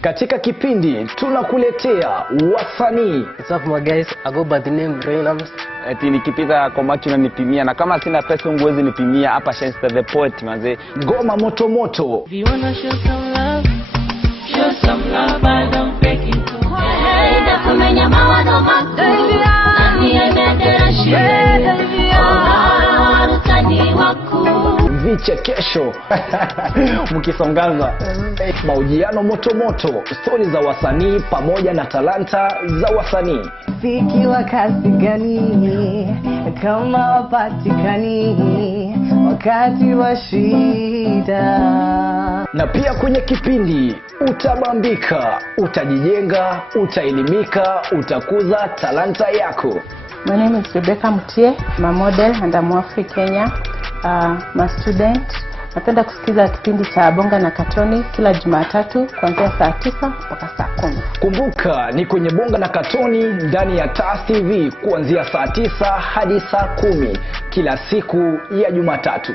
Katika kipindi tunakuletea wasanii. What's up my guys, I go by the name Reynams. Eti nikipita kwa macho unanipimia, na kama sina pesa unguwezi nipimia. Hapa Shenster the Poet manze. Ngoma moto moto. If you wanna show some love, I don't beg you to. Enda kumenya mawa no maku. Nani enedera shire. Warutani waku. Vichekesho mkisongaza mahojiano moto moto, stori za wasanii pamoja na talanta za wasanii. Siki wa kasi gani kama wapatikani wakati wa shida. Na pia kwenye kipindi utabambika, utajijenga, utaelimika, utakuza talanta yako. My name is Rebecca Mutie, I'm a model and I'm Afri Kenya. I'm a student. Napenda kusikiza kipindi cha Bonga na Katoni kila Jumatatu kuanzia saa 9 mpaka saa 10. Kumbuka ni kwenye Bonga na Katoni ndani ya TAS TV kuanzia saa 9 hadi saa 10 kila siku ya Jumatatu.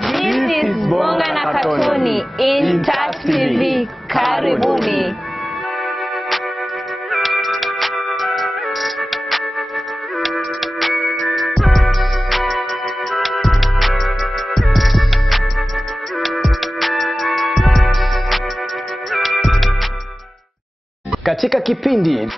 This is Bonga na Katoni in TAS TV. Karibuni. Katika kipindi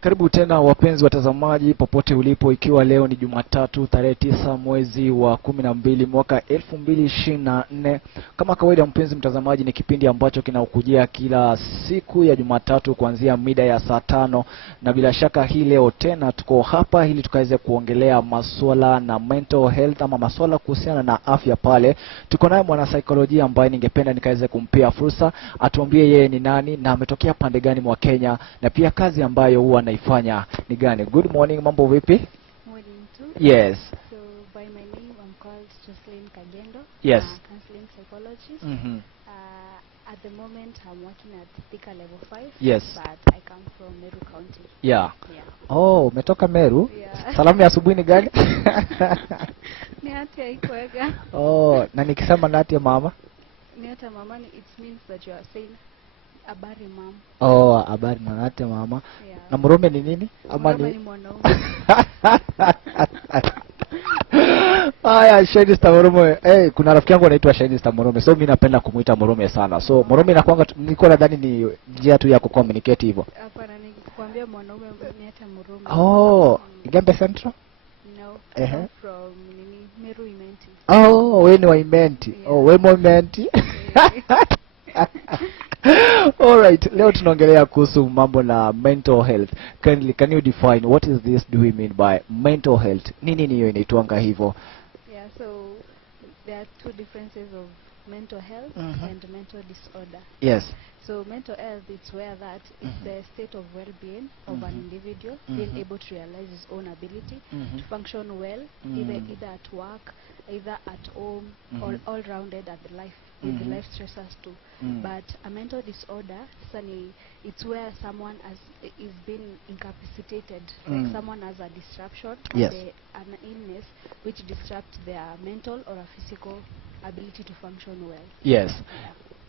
Karibu tena wapenzi watazamaji popote ulipo, ikiwa leo ni Jumatatu tarehe 9 mwezi wa 12 mwaka 2024. Kama kawaida mpenzi mtazamaji, ni kipindi ambacho kinaukujia kila siku ya Jumatatu kuanzia mida ya saa 5, na bila shaka hii leo tena tuko hapa ili tukaweze kuongelea masuala na mental health ama masuala kuhusiana na afya pale. Tuko naye mwana saikolojia ambaye ningependa nikaweze kumpea fursa atuambie yeye ni nani na ametokea pande gani mwa Kenya, na pia kazi ambayo huwa naifanya ni gani. Good morning, mambo vipi? Morning too. Yes. So by my name I'm called Jocelyn Kagendo. Yes. Counseling psychologist. At the moment I'm working at Thika level 5. Yes. But I come from Meru County. Yeah. Yeah. Oh, umetoka Meru? Yeah. Salamu ya asubuhi ni gani? Ni hata ikwega. Oh, na nikisema nati ya mama? Ni hata mama, it means that you are saying habari mom. Oh, habari na nati ya mama. Yeah. Na Murume ni nini? Ama Mama ni ni mwanaume. Aya, Shenster Murume. Kuna rafiki yangu anaitwa Shenster Murume. So mimi napenda kumuita Murume sana. So Murume inakuanga niko nadhani ni njia tu ya kucommunicate hivyo. Hapana, nikikwambia mwanaume ni hata Murume. Oh, Igembe Central? No. Uh-huh. I'm from Meru Imenti. Oh, wewe ni wa Imenti. Yeah. Oh, wewe mo Imenti. Alright, leo tunaongelea kuhusu mambo na mental health. Can you define what is this, do we mean by mental health? Nini hiyo inaitwanga hivyo? Yeah, so there are two differences of mental health and mental disorder. Yes. So mental health is where that is the state of well-being of an individual, being able to realize his own ability to function well, either at work, either at home, or all-rounded at the life, with the life stressors too. But a mental disorder, it's where someone is being incapacitated, like someone has a disruption, Yes. an illness which disrupts their mental or a physical ability to function well. Yes.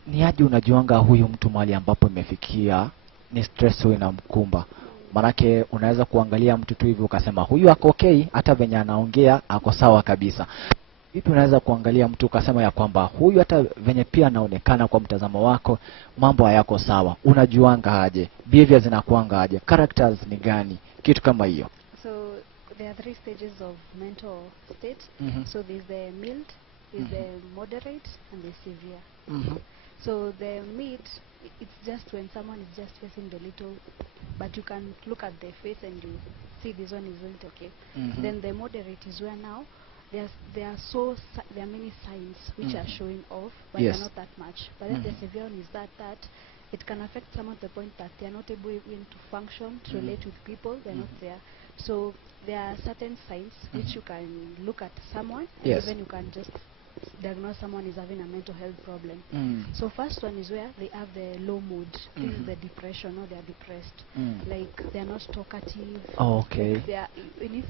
Ni aje unajuanga huyu mtu mali ambapo imefikia ni stress inamkumba? Manake unaweza kuangalia mtu tu hivi ukasema huyu ako okay, hata venye anaongea ako sawa kabisa. Vipi unaweza kuangalia mtu ukasema ya kwamba huyu hata venye pia anaonekana kwa mtazamo wako mambo hayako sawa? Unajuanga aje? Behavior zinakuanga aje? Characters ni gani? Kitu kama hiyo. So there are 3 stages of mental state. So there's the mild, there's the moderate, and the severe. So the mild, it's just when someone is just facing the little, but you can look at their face and you see this one isn't okay. Then the moderate is where now there are many signs which are showing off, but Yes. they're not that much. But then the severe one is that it can affect someone to the point that they are not able even to function, to relate with people, they're not there. So there are certain signs which you can look at someone, and Yes. even you can just diagnose someone is having a mental health problem. Mm. So first one is where they have the low mood. This is the depression, or they are depressed. Like they are not talkative. Oh, okay. Like they are, and if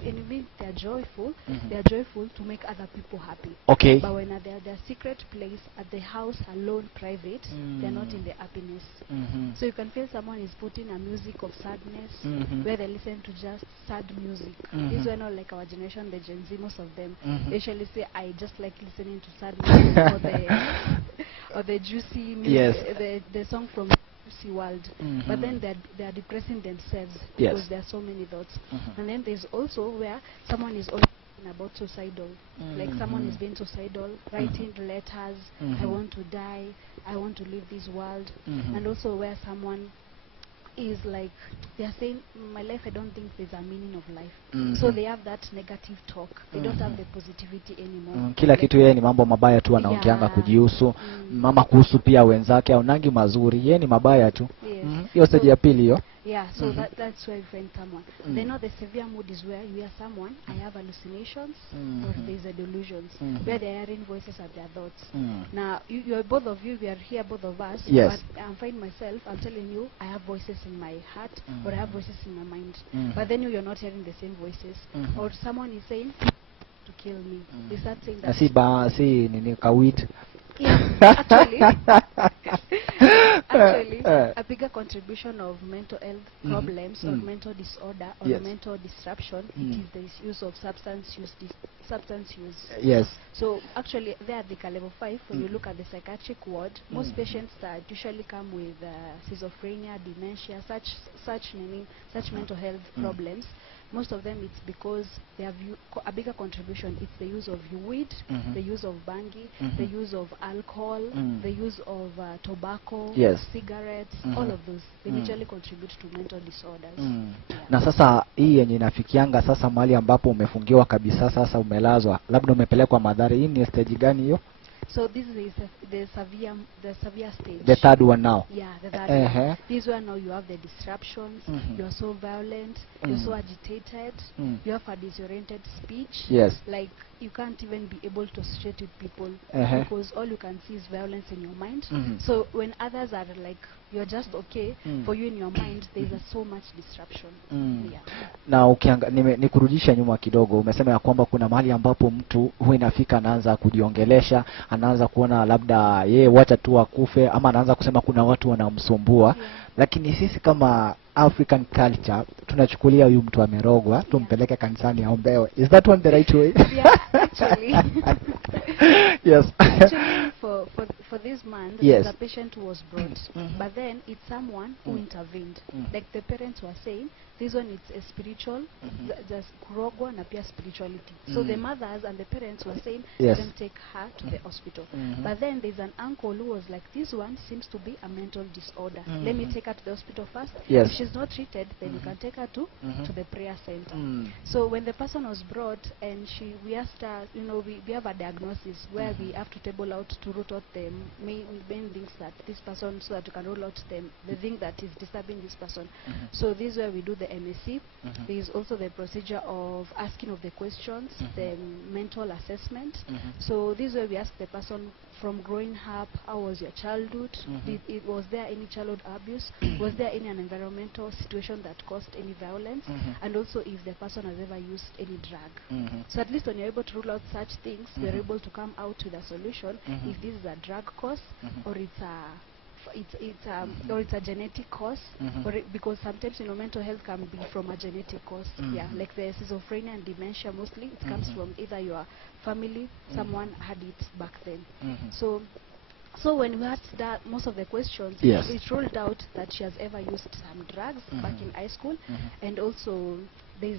they are joyful, Mhm. they are joyful to make other people happy. Okay. But when they are their secret place at the house alone, private, they are not in the happiness. Mhm. So you can feel someone is putting a music of sadness, Mhm. where they listen to just sad music. Mhm. These were not like our generation, the Gen Z, most of them. Mhm. They usually say, I just like listening to sad music, or the juicy music, Yes. the song from Juicy World. Mhm. But then they are depressing themselves Yes. because there are so many thoughts. Mhm. And then there's also where someone is also about suicidal. Like someone is being suicidal, writing letters, I want to die, I want to leave this world. And also where someone is like, they are saying, my life, I don't think there's a meaning of life. So they have that negative talk. They don't have the positivity anymore. Kila Like kitu yeye ni mambo mabaya tu anaongeanga Yeah. kujihusu. Mama kuhusu pia wenzake aonangi mazuri. Yeye ni mabaya tu. Yes. Hiyo stage ya pili hiyo. Yeah, so that's where you find someone. Then now the severe mood is where you hear someone, I have hallucinations, or there's a delusions, where they're hearing voices of their thoughts. Now, you're both of you, we are here, both of us, Yes. but I'm finding myself, I'm telling you, I have voices in my heart, or I have voices in my mind. But then you're not hearing the same voices. Or someone is saying, to kill me. They start saying Na that. si nini kawid. Yeah, actually, a bigger contribution of mental health problems or mental disorder or Yes. mental disruption it is the use of substance use. Yes. So actually, there at the level 5, when you look at the psychiatric ward, most patients that usually come with schizophrenia, dementia, such mental health problems. Most of them, it's because they have a bigger contribution. It's the use of weed, the use of bangi, the use of alcohol, the use of tobacco, Yes. cigarettes, all of those. They majorly contribute to mental disorders. Yeah. Na sasa hii yenye inafikianga sasa mahali ambapo umefungiwa kabisa, sasa umelazwa, labda umepelekwa Madhari, hii ni stage gani hiyo? So this is the severe stage. The third one now. Yeah, the third one. This one now you have the disruptions. You are so violent. You're so agitated. You have a disoriented speech. Yes. Like you can't even be able to associate with people because all you can see is violence in your mind. So when others are like you're just okay, for you in your mind there's so much disruption. Yeah. Na nikurudisha nyuma kidogo, umesema ya kwamba kuna mahali ambapo mtu huwa inafika anaanza kujiongelesha, anaanza kuona labda yeye wacha tu akufe, ama anaanza kusema kuna watu wanamsumbua. Lakini sisi kama African culture tunachukulia huyu mtu amerogwa, tumpeleke kanisani aombewe. Is that one the right way? Yeah, actually. Yes. Actually, for this man, Yes. the patient who was brought, but then it's someone who intervened. Like the parents were saying, this one is a spiritual, just kurogwa na pia spirituality. So the mothers and the parents were saying, Yes. let them take her to the hospital. But then there's an uncle who was like, this one seems to be a mental disorder. Let me take her to the hospital first. Yes. If she's not treated, then you can take her to the prayer center. So when the person was brought and we asked her, we have a diagnosis where we have to table out to root out the main things that this person, so that you can rule out the thing that is disturbing this person. So this is where we do the MSC. There is also the procedure of asking of the questions, the mental assessment. So this is where we ask the person from growing up, how was your childhood? Was there any childhood abuse? Was there any environmental situation that caused any violence? And also if the person has ever used any drug. So at least when you're able to rule out such things, we're able to come out with a solution if this is a drug cause or it's a genetic cause, because sometimes mental health can be from a genetic cause. Yeah, like the schizophrenia and dementia, mostly it comes from either your family, someone had it back then. So when we asked that most of the questions, Yes. it ruled out that she has ever used some drugs back in high school, and also there's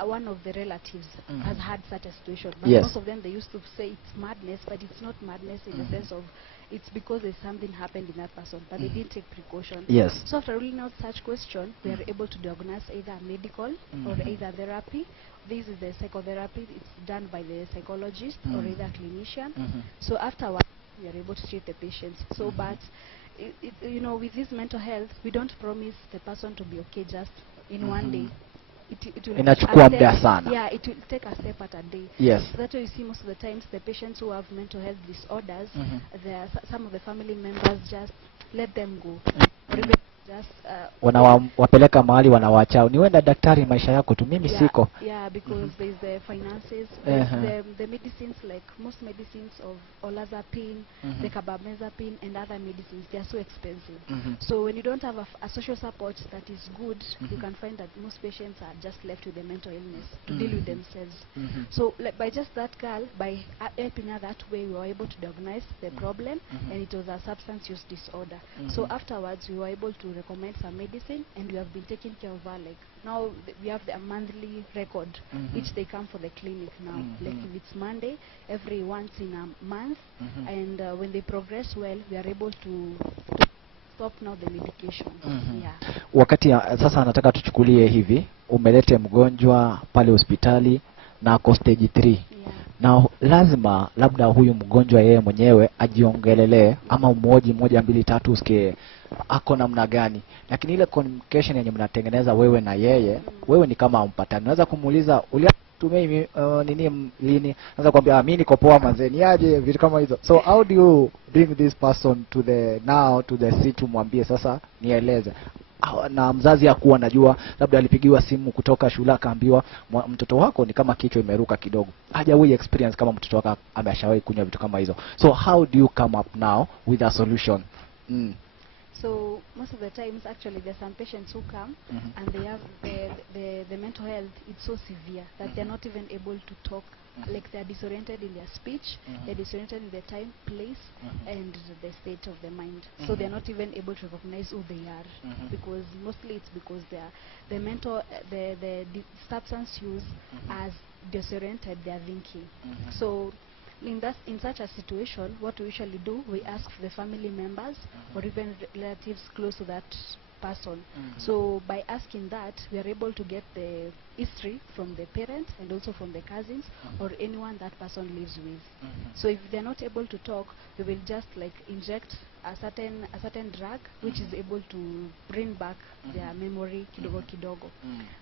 one of the relatives has had such a situation. But Yes. most of them, they used to say it's madness, but it's not madness in the sense of it's because there's something happened in that person, but they didn't take precaution. Yes. So after ruling out such question, we are able to diagnose either medical or either therapy. This is the psychotherapy. It's done by the psychologist or either clinician. So afterwards, we are able to treat the patients. So, but with this mental health, we don't promise the person to be okay just in one day. it will Inachukua a muda step- sana. Yeah, it will take a step at a day. Yes. That's why you see most of the times the patients who have mental health disorders, Mhm. some of the family members just let them go. Or even just Wanawapeleka mahali wanawachao. Ni wenda daktari, maisha yako tu, mimi siko. Yeah, because there's the finances, the medicines, like most medicines of olanzapine, the carbamazepine, and other medicines, they are so expensive. So when you don't have a social support that is good, you can find that most patients are just left with the mental illness to deal with themselves. So like, by just that girl, by helping her that way, we were able to diagnose the problem, and it was a substance use disorder. So afterwards, we were able to recommend some medicine, and we have been taking care of her. Like now, we have a monthly record, which they come for the clinic now. Like if it's Monday, every once in a month, and when they progress well, we are able to stop now the medication. Yeah. Wakati sasa nataka tuchukulie hivi, umelete mgonjwa pale hospitali na ako stage 3. Na lazima labda huyu mgonjwa yeye mwenyewe ajiongelelee, ama mmoja 1 2 3 usikie ako namna gani. Lakini ile communication yenye mnatengeneza wewe na yeye, wewe ni kama mpatani. Unaweza kumuuliza ulitumia nini lini, anaweza kuambia mimi niko poa manzeni aje, vitu kama hizo. So how do you bring this person to the seat, mwambie sasa nieleze. Na mzazi akuwa anajua, labda alipigiwa simu kutoka shule akaambiwa mtoto wako ni kama kichwa imeruka kidogo. Hajawahi experience kama mtoto wako ameshawahi kunywa vitu kama hizo. So how do you come up now with a solution? So most of the times, actually, there's some patients who come and they have the mental health. It's so severe that they're not even able to talk. Like they're disoriented in their speech, they're disoriented in the time, place, and the state of the mind. So they're not even able to recognize who they are, because mostly it's because the mental, the substance use has disoriented their thinking. So in such a situation, what we usually do, we ask the family members or even relatives close to that person. So by asking that, we are able to get the history from the parents and also from the cousins or anyone that person lives with. So if they're not able to talk, we will just like inject a certain drug which is able to bring back their memory kidogo kidogo.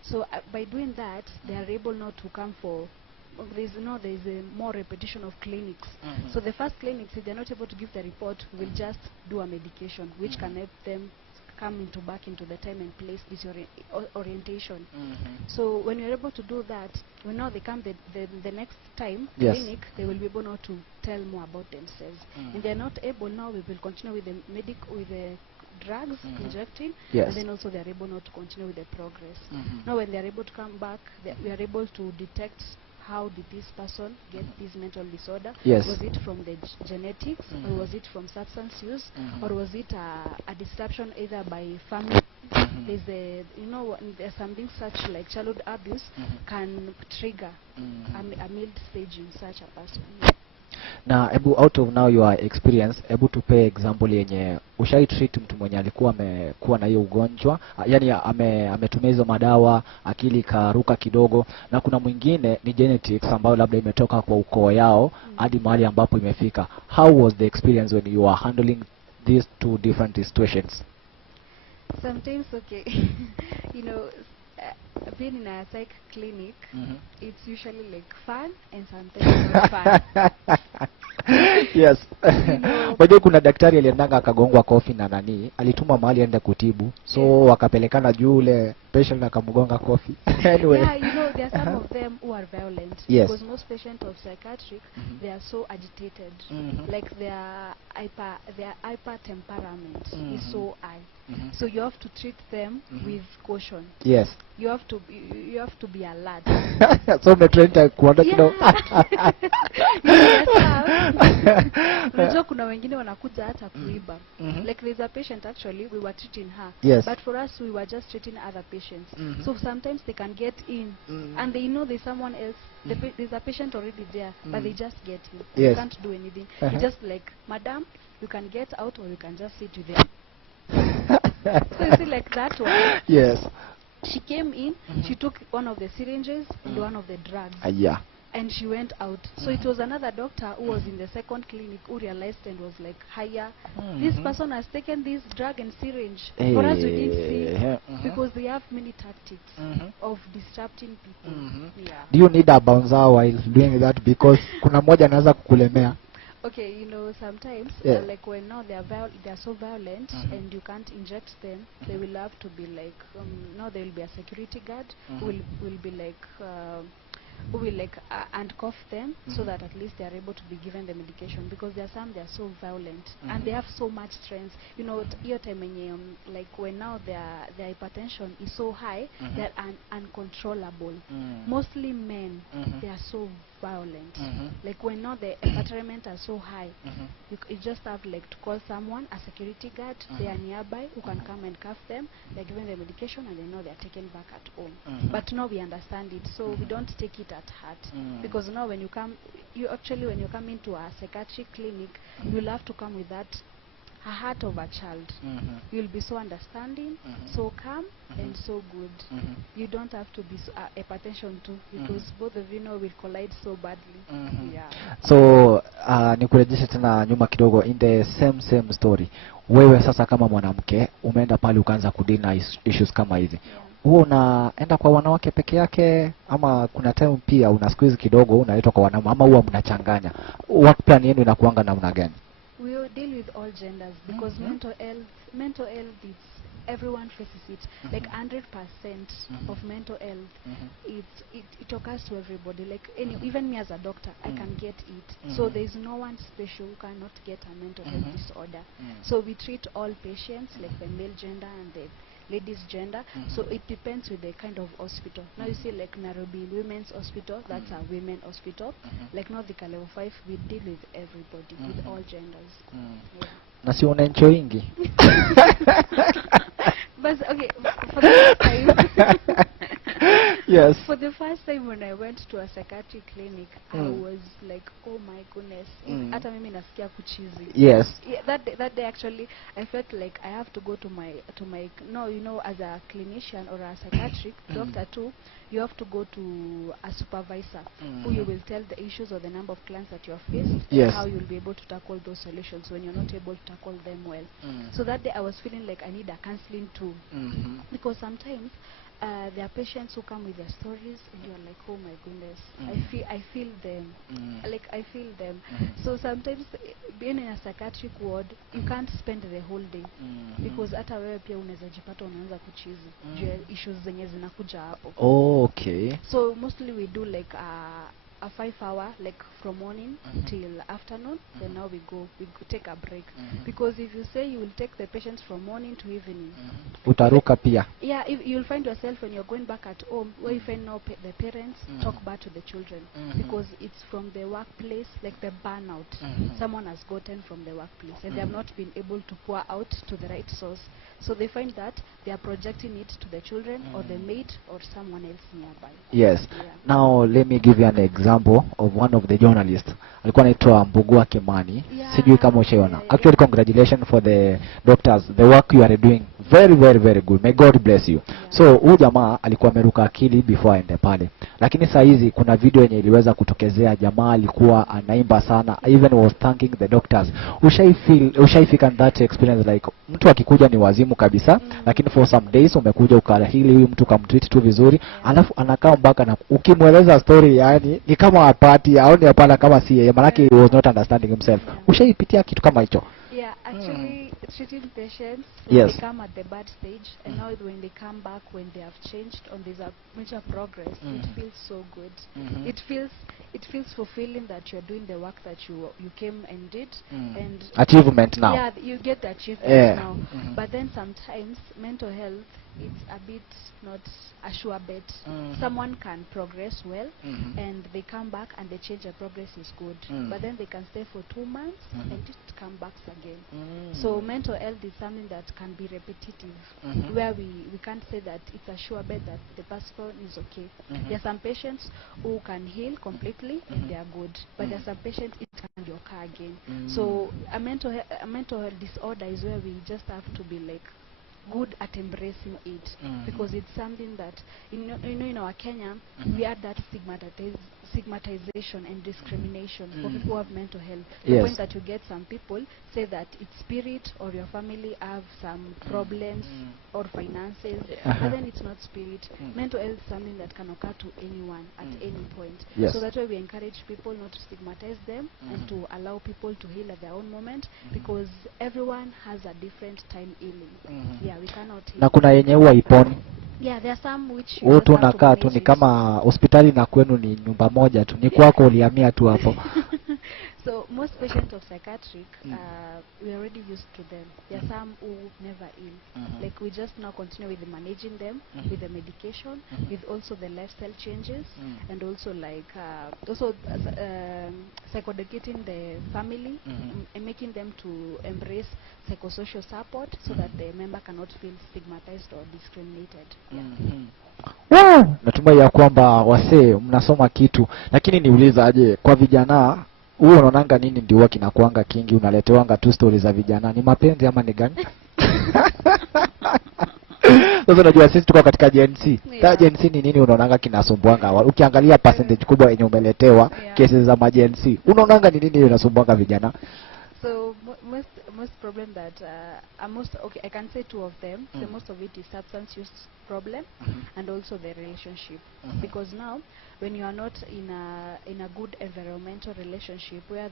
So by doing that, they are able not to come for there's a more repetition of clinics. So the first clinics, if they're not able to give the report, we will just do a medication which can help them come back into the time and place orientation. So when you're able to do that, when now they come the next time clinic, they will be able now to tell more about themselves. And they're not able now, we will continue with the drugs injecting, and then also they are able not to continue with the progress. Now when they are able to come back, we are able to detect how did this person get this mental disorder. Was it from the genetics, or was it from substance use, or was it a disruption either by family? There's there's something such like childhood abuse can trigger a mild stage in such a person. Na ebu out of now your experience, ebu tupe example yenye ushai treat mtu mwenye alikuwa amekuwa na hiyo ugonjwa, yani ametumia hizo madawa, akili karuka kidogo, na kuna mwingine ni genetics ambayo labda imetoka kwa ukoo yao hadi mahali ambapo imefika. How was the experience when you are handling these two different situations? Sometimes, okay, being in a psych clinic, it's usually like fun and sometimes not fun. Yes. Bado kuna daktari aliendanga akagongwa kofi na nani, alituma mahali aende kutibu. So wakapelekana juu ule patient akamgonga kofi. Anyway. Yeah, there are some of them who are violent. Because most patients of psychiatric, they are so agitated. Like their hyper temperament is so high. So you have to treat them with caution. Yes. You have to be alert. So umetrain kuona kidogo. Unajua kuna wengine wanakuja hata kuiba. Like there's a patient actually, we were treating her. But for us, we were just treating other patients. So sometimes they can get in and they know there's someone else. There's a patient already there, but they just get in. You can't do anything. It's just like, madam, you can get out or you can just sit with them. So you see, like that one. Yes. She came in, she took one of the syringes and one of the drugs. And she went out. So it was another doctor who was in the second clinic who realized and was like, hiya, this person has taken this drug and syringe. For us, we didn't see. because they have many tactics of disrupting people. Yeah. Do you need a bouncer while doing that? Because kuna moja anaweza kukulemea. Okay, you know, sometimes like when now they are so violent and you can't inject them, they will have to be like now there will be a security guard who will be like who will like handcuff them so that at least they are able to be given the medication, because there are some they are so violent and they have so much strength. You know, your time like when now their hypertension is so high, they are uncontrollable. Mostly men, they are so violent. Like when now the environment are so high, you just have like to call someone, a security guard, they are nearby who can come and cuff them. They're given the medication and they know they're taken back at home. But now we understand it, so we don't take it at heart, because now when you come, when you come into a psychiatric clinic, you'll have to come with that a heart of a child. You'll be so understanding, so calm, and so good. You don't have to be so, hypertension too, because both of you know will collide so badly. Yeah. So nikurejeshe tena nyuma kidogo, in the same story. Wewe sasa kama mwanamke umeenda pale ukaanza kudili na issues kama hizi. Huo unaenda kwa wanawake peke yake ama kuna time pia una squeeze kidogo unaitwa kwa wanaume, ama huwa mnachanganya? What plan yenu inakuanga namna gani? We will deal with all genders, because mental health is everyone faces it. Like 100% of mental health, it occurs to everybody. Like even me as a doctor, I can get it. So there is no one special who cannot get a mental health disorder. So we treat all patients, like the male gender and the ladies gender. So it depends with the kind of hospital. Now you see like Nairobi Women's Hospital, that's a women hospital. Like now the level 5, we deal with everybody, with all genders. Yeah. Na si unaenjoyingi? But okay, for the first time, yes. For the first time when I went to a psychiatric clinic, I was like, oh my goodness, hata mimi nasikia kuchizi. Yes. Yeah, that day actually, I felt like I have to go to my no, you know, as a clinician or a psychiatric doctor too, you have to go to a supervisor who you will tell the issues or the number of clients that you have faced, yes, and how you'll be able to tackle those solutions when you're not able to tackle them well. So that day I was feeling like I need a counseling too, because sometimes there are patients who come with their stories and you're like, oh my goodness, I feel them, like I feel them. So sometimes being in a psychiatric ward, you can't spend the whole day, because hata wewe pia unaweza jipata unaanza kuchizi juu ya issues zenye zinakuja hapo. Okay. So mostly we do like a 5-hour, like from morning till afternoon, then now we take a break, because if you say you will take the patients from morning to evening, utaruka pia. Yeah, if you'll find yourself when you're going back at home, where you find now the parents talk back to the children, because it's from the workplace, like the burnout someone has gotten from the workplace, and they have not been able to pour out to the right source, so they find that they are projecting it to the children or the maid or someone else nearby. Yes. Yeah. Now let me give you an example of one of the journalists. Alikuwa anaitwa Mbugua Kimani. Sijui kama ushaiona. Actually, congratulations for the doctors. The work you are doing very very very good. May God bless you. So huyu jamaa alikuwa ameruka akili before aende pale, lakini saa hizi kuna video yenye iliweza kutokezea. Jamaa alikuwa anaimba sana, even was thanking the doctors. Ushaifika that experience, like mtu akikuja ni wazimu kabisa, lakini for some days umekuja ukalahili huyu mtu kamtreat tu vizuri, alafu anakaa mpaka na ukimweleza story, yani ni kama apati au ni hapana, kama si yeye, maana he was not understanding himself. Ushaipitia kitu kama hicho? Yeah, actually treating patients yes, they come at the bad stage, and now when they come back, when they have changed on this major progress, it feels so good. It feels fulfilling that you're doing the work that you came and did, and achievement now. Yeah, you get the achievement now. But then sometimes mental health, it's a bit not a sure bet. Someone can progress well, and they come back and they change, their progress is good, but then they can stay for 2 months and just come back again. So mental health is something that can be repetitive, where we can't say that it's a sure bet that the person is okay. There are some patients who can heal completely and they are good, but there are some patients it can occur again. So a mental health disorder is where we just have to be like good at embracing stigmatization and discrimination for people who have mental health. The Yes. point that you get some people say that it's spirit or your family have some problems or finances, but then it's not spirit. Mental health is something that can occur to anyone at any point. Yes. So that's why we encourage people not to stigmatize them and to allow people to heal at their own moment, because everyone has a different time healing. Yeah, we cannot heal. Na kuna yenye huwa iponi. Yeah, there are some which you Wewe just tu have to unakaa tu manage ni it. kama hospitali na kwenu ni nyumba moja tu. Ni kwako ulihamia tu hapo. So most patients of psychiatric, we're already used to them. There are some who never heal. Like we just now continue with the managing them, with the medication, with also the lifestyle changes, and also like psychoeducating the family, and making them to embrace psychosocial support so that the member cannot feel stigmatized or discriminated. Yeah. Natumai ya kwamba wasee mnasoma kitu, lakini niuliza aje kwa vijana, huo unaonanga nini ndio huwa kinakuanga kingi, unaletewanga tu stories za vijana, ni mapenzi ama ni gani? Sasa unajua sisi tuko katika Gen Z. Ta Gen Z ni nini unaonanga kinasumbuanga? Ukiangalia percentage kubwa yenye umeletewa cases za ma Gen Z, unaonanga ni nini inasumbuanga vijana? So most problem that I can say two of them. So most of it is substance use problem and also the relationship, because now when you are not in a good environmental relationship where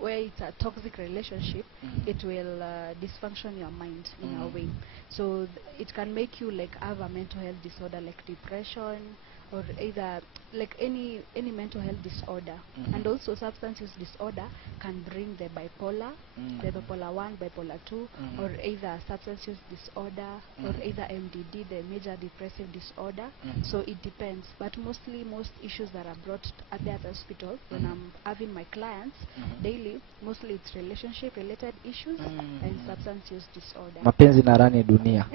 where it's a toxic relationship, it will dysfunction your mind in a way. So it can make you like have a mental health disorder like depression, or either like any mental health disorder. And also substance use disorder can bring the bipolar, the bipolar 1, bipolar 2, or either substance use disorder, or either MDD, the major depressive disorder. So it depends, but mostly most issues that are brought at the hospital when I'm having my clients daily, mostly it's relationship related issues and substance use disorder. Mapenzi na rani dunia.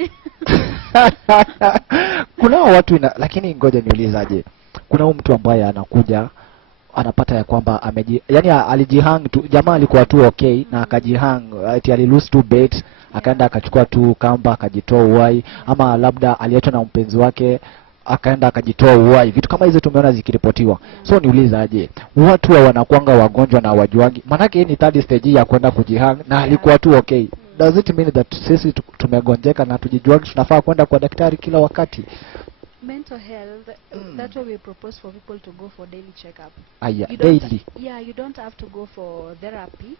Kuna watu lakini ngoja niulizaje, kuna huyu mtu ambaye anakuja anapata ya kwamba yani alijihang tu, jamaa alikuwa tu okay na akajihang, ati alilose tu bait, akaenda akachukua tu kamba akajitoa uhai, ama labda aliachwa na mpenzi wake akaenda akajitoa uhai. Vitu kama hizo tumeona zikiripotiwa. So niulizaje, watu wanakuanga wagonjwa na wajuangi, manake hii ni third stage ya kwenda kujihang na alikuwa tu okay. Does it mean that sisi tumegonjeka na tujijuangi tunafaa kwenda kwa daktari kila wakati? Mental health, that's why we propose for people to go for daily checkup. Daily. Yeah, you don't have to go for therapy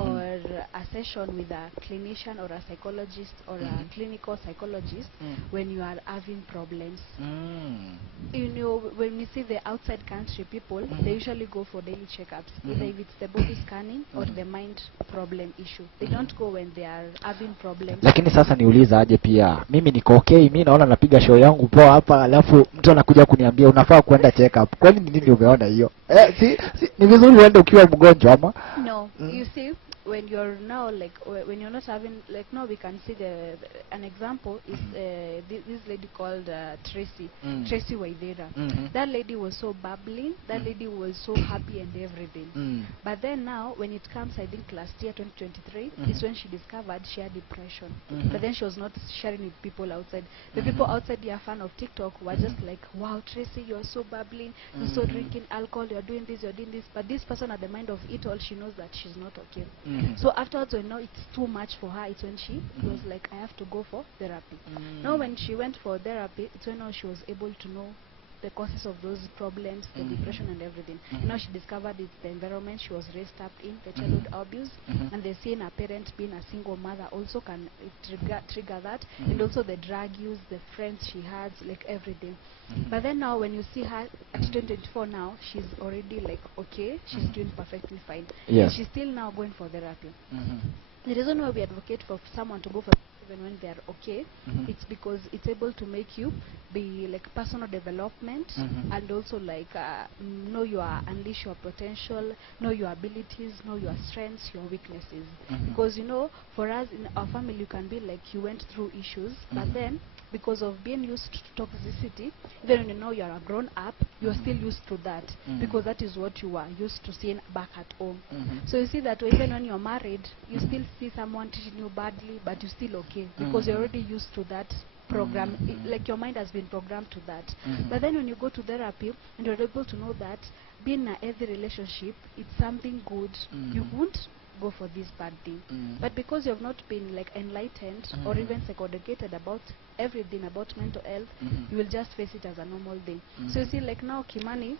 or a session with a clinician or a psychologist or a clinical psychologist when you are having problems. You know, when we see the outside country people, they usually go for daily checkups, either if it's the body scanning or the mind problem issue. They don't go when they are having problems. Lakini sasa niuliza aje pia, mimi niko okay, mimi naona napiga show yangu poa hapa, alafu mtu anakuja kuniambia unafaa kwenda check up. Kwani ni nini umeona hiyo? Ni vizuri uende ukiwa mgonjwa ama? No, you see, when you're now like when you're not having like now we can see an example is this lady called Tracy Waithera. That lady was so bubbling, that lady was so happy and everything. But then now when it comes, I think last year 2023 is when she discovered she had depression. But then she was not sharing with people outside. The people outside the fan of TikTok were just like, wow, Tracy, you're so bubbling, you're so drinking alcohol, you're doing this. But this person at the mind of it all, she knows that she's not okay. So afterwards, when now it's too much for her, it's when she was like, I have to go for therapy. Now when she went for therapy, it's when now she was able to know the causes of those problems, the depression and everything. Now she discovered it's the environment she was raised up in, the childhood abuse, and the seeing a parent being a single mother also can trigger that, and also the drug use, the friends she had, like everything. But then now when you see her at 2024 now, she's already like okay, she's doing perfectly fine. And she's still now going for therapy. The reason why we advocate for someone to go for even when they are okay, it's because it's able to make you be like personal development and also like know unleash your potential, know your abilities, know your strengths, your weaknesses. Because you know, for us in our family, you can be like you went through issues, but then because of being used to toxicity, even when you know you are a grown up, you are still used to that because that is what you are used to seeing back at home. So you see that even when you're married, you still see someone treating you badly, but you're still okay because you're already used to that like your mind has been programmed to that. But then when you go to therapy and you're able to know that being in a healthy relationship, it's something good, you won't go for this bad thing. But because you have not been like enlightened or even psychoeducated about everything about mental health, you will just face it as a normal thing. So you see, like now Kimani,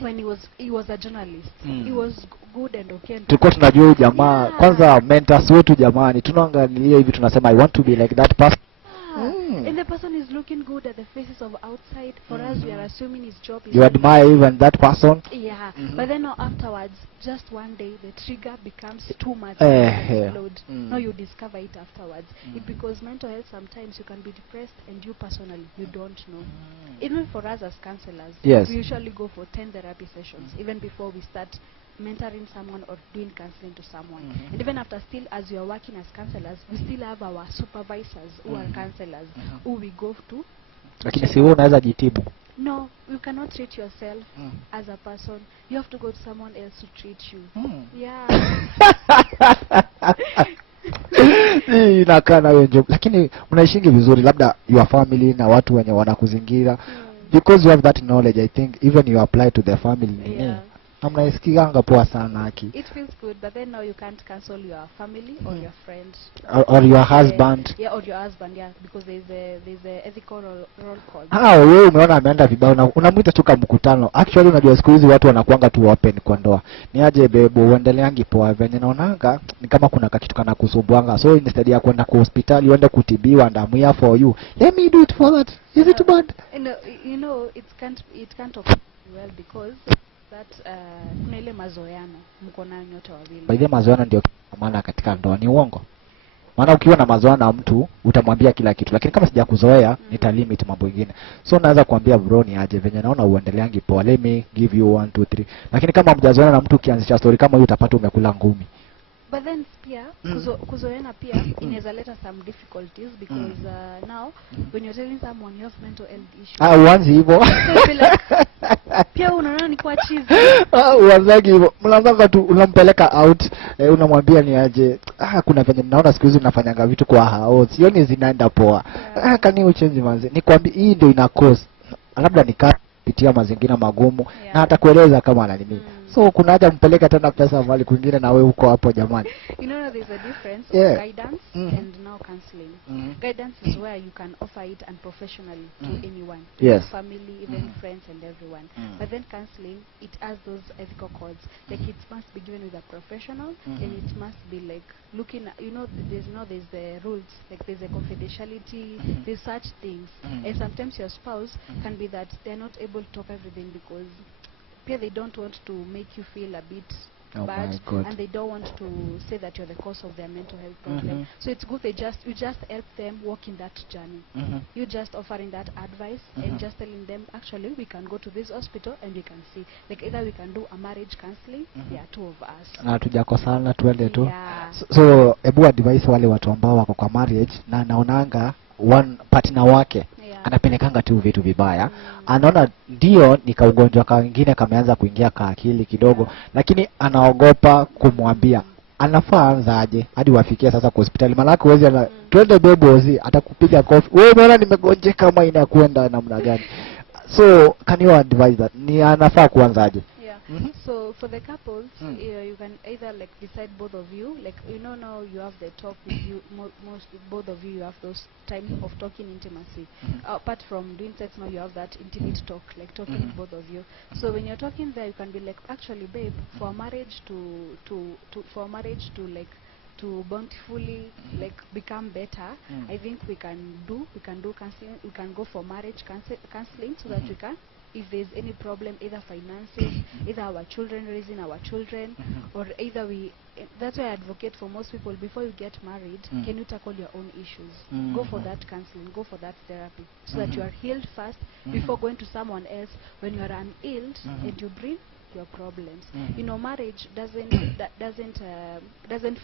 when he was a journalist, he was good and okay. And tulikuwa tunajua huyu jamaa kwanza mentors wetu jamani, tunaangalia hivi tunasema I want to be like that person. And the person is looking good at the faces of outside. For us, we are assuming his job is... You admire even that person? Yeah. But then now afterwards, just one day, the trigger becomes too much. Load. Now you discover it afterwards. It because mental health, sometimes you can be depressed and you personally, you don't know. Even for us as counselors, we usually go for 10 therapy sessions, even before we start mentoring someone or doing counseling to someone. And even after still, as we are working as counselors, we still have our supervisors who are counselors who we go to. Lakini si wewe unaweza jitibu. No, you cannot treat yourself as a person. You have to go to someone else to treat you. Yeah. Inakaa na hiyo job. Lakini mnaishingi vizuri labda your family na watu wenye wanakuzingira. Because you have that knowledge, I think even you apply to the family. Mnaisikanga poa sana aki. It feels good, but then now you can't cancel your family or your friends or your husband. Yeah, or your husband, yeah, because there's a ethical role code. Wewe umeona ameenda vibaya, unamuita tu kama mkutano. Actually unajua siku hizi watu wanakuanga tu open kwa ndoa. Ni aje bebo uendeleangi poa venye naonanga ni kama kuna kitu kana kusumbuanga. So instead ya kwenda kwa hospitali uende kutibiwa and I'm here for you. Let me do it for that. Is it bad? You know it can't well because that kuna ile mazoeano mko nayo nyote wawili. By the mazoeano ndio maana katika ndoa ni uongo. Maana ukiwa na mazoeano na mtu utamwambia kila kitu, lakini kama sijakuzoea nitalimit mambo mengine. So naweza kuambia bro ni aje venye naona uendeleangi poa, let me give you 1 2 3. Lakini kama mjazoeana na mtu ukianzisha story kama hiyo utapata umekula ngumi. But then pia kuzoeana pia inaweza leta some difficulties because now when you're telling someone you have mental health issues. Uanze hivyo. Pia unaona ni kwa chizi. Uanze hivyo. Mnaanza tu unampeleka out, unamwambia ni aje. Kuna venye mnaona siku hizi mnafanyanga vitu kwa hao. Sioni zinaenda poa. Kani uchange manze. Nikwambie hii ndio ina cause. Labda nikapitia mazingira magumu na hata kueleza kama ananini. So kuna haja mpeleka tena pesa mahali kwingine na wewe uko hapo jamani. You know there's a difference of guidance and now counseling. Guidance is where you can offer it unprofessionally to anyone, to your family, even friends and everyone. But then counseling, it has those ethical codes. Like it must be given with a professional and it must be like looking at, there's the rules, like there's a confidentiality, there's such things. And sometimes your spouse can be that they're not able to talk everything because they don't want to make you feel a bit bad, and they don't want to say that you're the cause of their mental health problem. So it's good you just help them walk in that journey. You just offering that advice and just telling them, actually we can go to this hospital and we can see, like either we can do a marriage counseling, there are 2 of us. Na tujakosana tuende tu. So ebu advice wale watu ambao wako kwa marriage na naonanga one partner wake anapelekanga tu vitu vibaya. Anaona ndio ni kaugonjwa kingine kameanza kuingia kwa akili kidogo, lakini anaogopa kumwambia. Anafaa anzaje hadi wafikie sasa kwa hospitali? Maana huwezi twende bebozi atakupiga kofi. Wewe unaona nimegonjeka kama inakwenda namna gani? So can you advise that ni anafaa kuanzaje? So for the couples, you can either like decide both of you, like now you have the talk with you, both of you have those time of talking intimacy. Apart from doing sex, now you have that intimate talk, like talking with both of you. So when you're talking there, you can be like, actually babe, for a marriage to bountifully like become better, I think we can do counseling, we can go for marriage counseling so that we can, if there's any problem, either finances, either our children, raising our children, or either that's why I advocate for most people, before you get married, can you tackle your own issues? Go for that counseling, go for that therapy, so that you are healed first before going to someone else when you are unhealed and you bring your problems. You know, marriage doesn't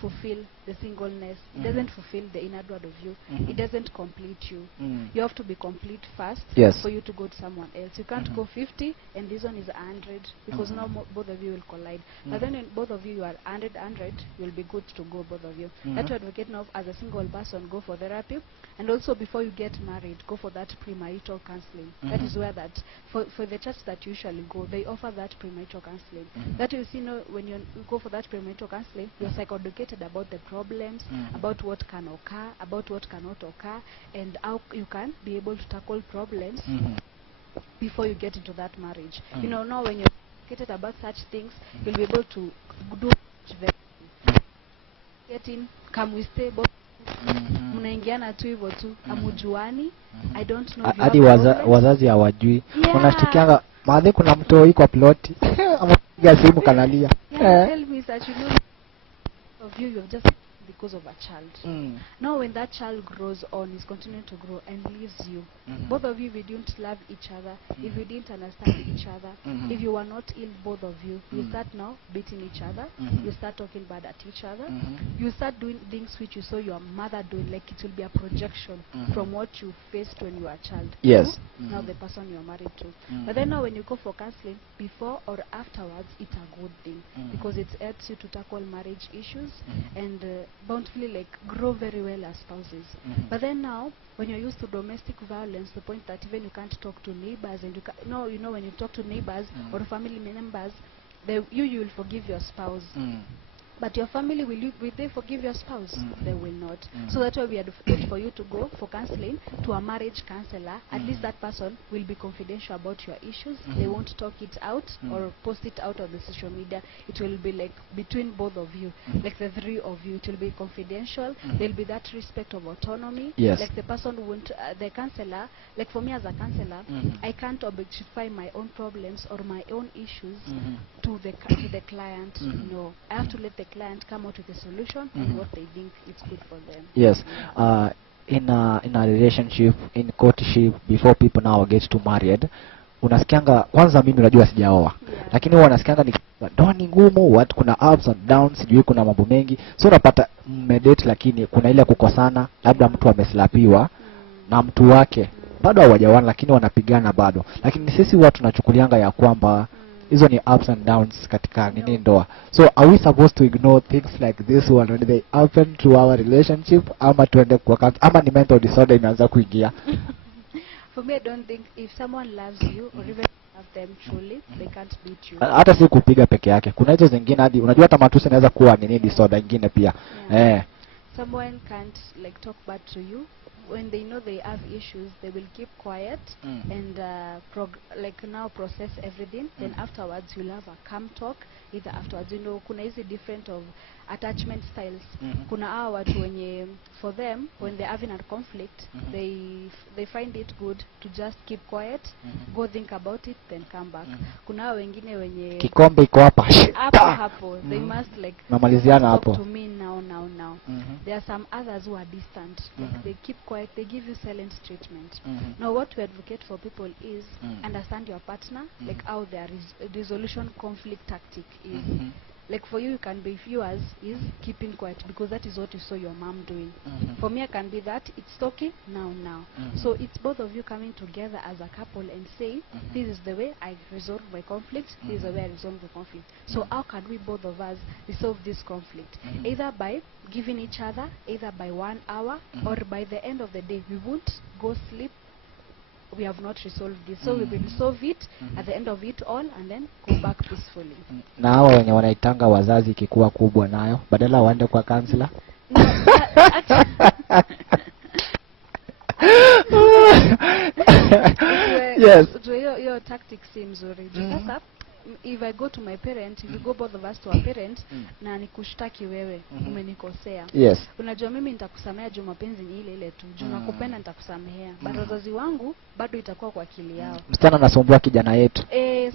fulfill the singleness. It doesn't fulfill the inner word of you. It doesn't complete you. You have to be complete first for you to go to someone else. You can't go 50 and this one is 100, because now both of you will collide. But then when both of you are 100, you'll be good to go, both of you. That's why advocate now as a single person, go for therapy, and also before you get married, go for that premarital counseling. That is where that for the church that you usually go, they offer that premarital counseling. That you see, when you go for that premarital counseling, you're psychoeducated about the problems, about what can occur, about what cannot occur, and how you can be able to tackle problems before you get into that marriage. You know, now when you're educated about such things, you'll be able to do get in, come we stay, both mnaingiana tu hivyo tu, amujuani. I don't know hadi wazazi hawajui. Unashtukianga maadhi kuna mtoi kwa ploti amapiga simu kanalia. Tell me that you know of you have just because of a child. Now when that child grows on, is continuing to grow and leaves you, both of you, if you didn't love each other, if you didn't understand each other, if you were not in, both of you, you start now beating each other, you start talking bad at each other, you start doing things which you saw your mother doing, like it will be a projection from what you faced when you were a child. Yes. Now the person you're married to. But then now when you go for counseling, before or afterwards, it's a good thing, because it helps you to tackle marriage issues and bountifully like grow very well as spouses. But then now when you're used to domestic violence, the point that even you can't talk to neighbors, and you know when you talk to neighbors or family members, you will forgive your spouse. But your family, will they forgive your spouse? They will not. So that's why we advocate for you to go for counseling to a marriage counselor. At least that person will be confidential about your issues. They won't talk it out or post it out on the social media. It will be like between both of you, like the three of you. It will be confidential. There'll be that respect of autonomy. Yes. Like the person won't, the counselor, like for me as a counselor, I can't objectify my own problems or my own issues to the client. No, I have to let the client come out with a solution and what they think it's good for them. Yes. In a relationship, in courtship, before people now get to married, unasikianga kwanza, mimi unajua sijaoa, lakini huwa unasikianga ni ndoa ni ngumu, watu kuna ups and downs, sijui kuna mambo mengi, so unapata mmedate, lakini kuna ile kukosana, labda mtu ameslapiwa na mtu wake, bado hawajawana lakini wanapigana bado, lakini sisi huwa tunachukulianga ya kwamba hizo ni ups and downs katika nini ndoa. So are we supposed to ignore things like this one when they happen to our relationship, ama tuende kwa kansa, ama ni mental disorder imeanza kuingia? For me, I don't think if someone loves you or even love them truly, they can't beat you. Hata si kupiga peke yake, kuna hizo zingine hadi unajua hata matusi inaweza kuwa nini disorder nyingine pia. Someone can't like talk bad to you. When they know they have issues, they will keep quiet and like now process everything. Then afterwards, you'll have a calm talk. Either afterwards, you know, kuna hizi different of attachment styles. Kuna hawa watu wenye, for them, when they're having a conflict, they find it good to just keep quiet, go think about it, then come back. Kuna hawa wengine wenye kikombe iko hapa hapo, they must like mamaliziana hapo. To me now. There are some others who are distant, like they keep quiet, they give you silent treatment. Now what we advocate for people is understand your partner, like how their resolution conflict tactic is. Like for you, it can be, if yours is keeping quiet because that is what you saw your mom doing. For me, it can be that it's talking now. So it's both of you coming together as a couple and saying, this is the way I resolve my conflict, this is the way I resolve the conflict. So how can we both of us resolve this conflict? Either by giving each other, either by 1 hour, or by the end of the day, we won't go sleep. We have not resolved this, so we will resolve it at the end of it all and then go back peacefully. Na hao wenye wanaitanga wazazi kikuwa kubwa nayo badala waende kwa counselor. Yes. Your tactic seems nzuri. Sasa if I go to my parent, if you go both of us to our parent, na nikushtaki wewe, umenikosea. Yes. Unajua mimi nitakusamea juu mapenzi ni ile tu. Juu nakupenda nitakusamehea. But wazazi wangu bado itakuwa kwa akili yao. Msichana anasumbua kijana yetu.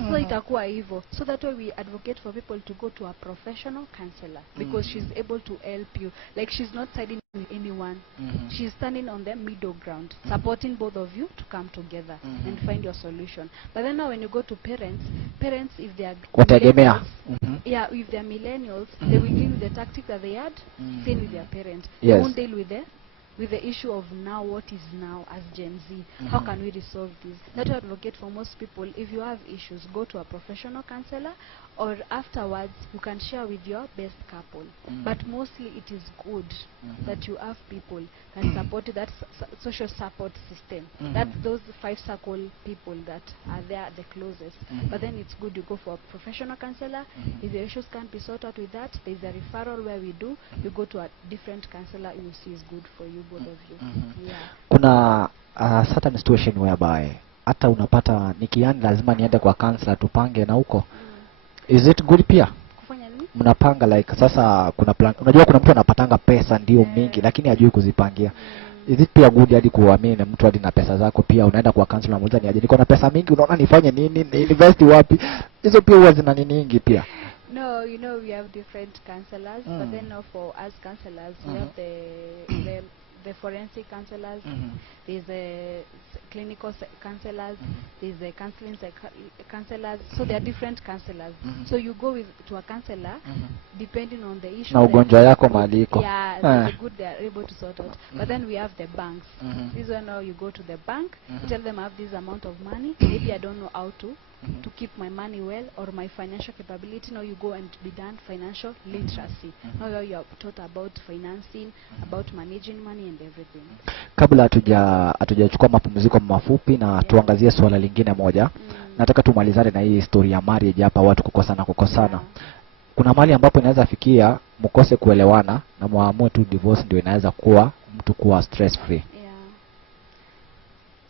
So itakuwa hivyo. So that way we advocate for people to go to a professional counselor because she's able to help you. Like she's not siding with anyone. She's standing on the middle ground, supporting both of you to come together and find your solution. But then now when you go to parents, if they are Wataegemea. yeah, if they are millennials, they will deal with the tactics that they had seen with their parents. They Yes. won't deal with the issue of now, what is now as Gen Z. How can we resolve this? That's why I advocate for most people, if you have issues, go to a professional counselor, or afterwards you can share with your best couple. But mostly it is good that you have people that support you, that social support system. That's those 5 circle people that are there the closest. But then it's good you go for a professional counselor. If your issues can't be sorted out with that, there's a referral where we do. You go to a different counselor, you see is good for you, both of you. Yeah. Kuna certain situation whereby hata unapata nikiani lazima niende kwa counselor tupange na huko. Is it good pia? Kufanya nini? Mnapanga like sasa kuna plan. Unajua kuna mtu anapatanga pesa ndio mingi lakini hajui kuzipangia. Is it pia good hadi kuamini mtu hadi na pesa zako pia unaenda kwa counselor muuliza ni aje niko na pesa mingi unaona nifanye nini ni invest wapi? Hizo pia huwa zina nini nyingi pia. No, you know we have different counselors, but then now for us counselors, we have the forensic counselors, there's the clinical counselors, there's the counseling counselors. So there are different counselors. So you go to a counselor depending on the issue. Na ugonjwa yako maliko. Yeah, they're good, they are able to sort out. But then we have the banks. This one now you go to the bank, you tell them I have this amount of money, maybe I don't know how to keep my money well or my financial capability. Now you go and be done financial literacy. Now you are taught about financing, about managing money and everything. Kabla hatujachukua mapumziko mafupi na tuangazie swala lingine moja. Nataka tumalizane na hii story ya marriage hapa watu kukosana. Kuna mahali ambapo inaweza fikia mkose kuelewana na muamue tu divorce ndio inaweza kuwa mtu kuwa stress free. Yeah.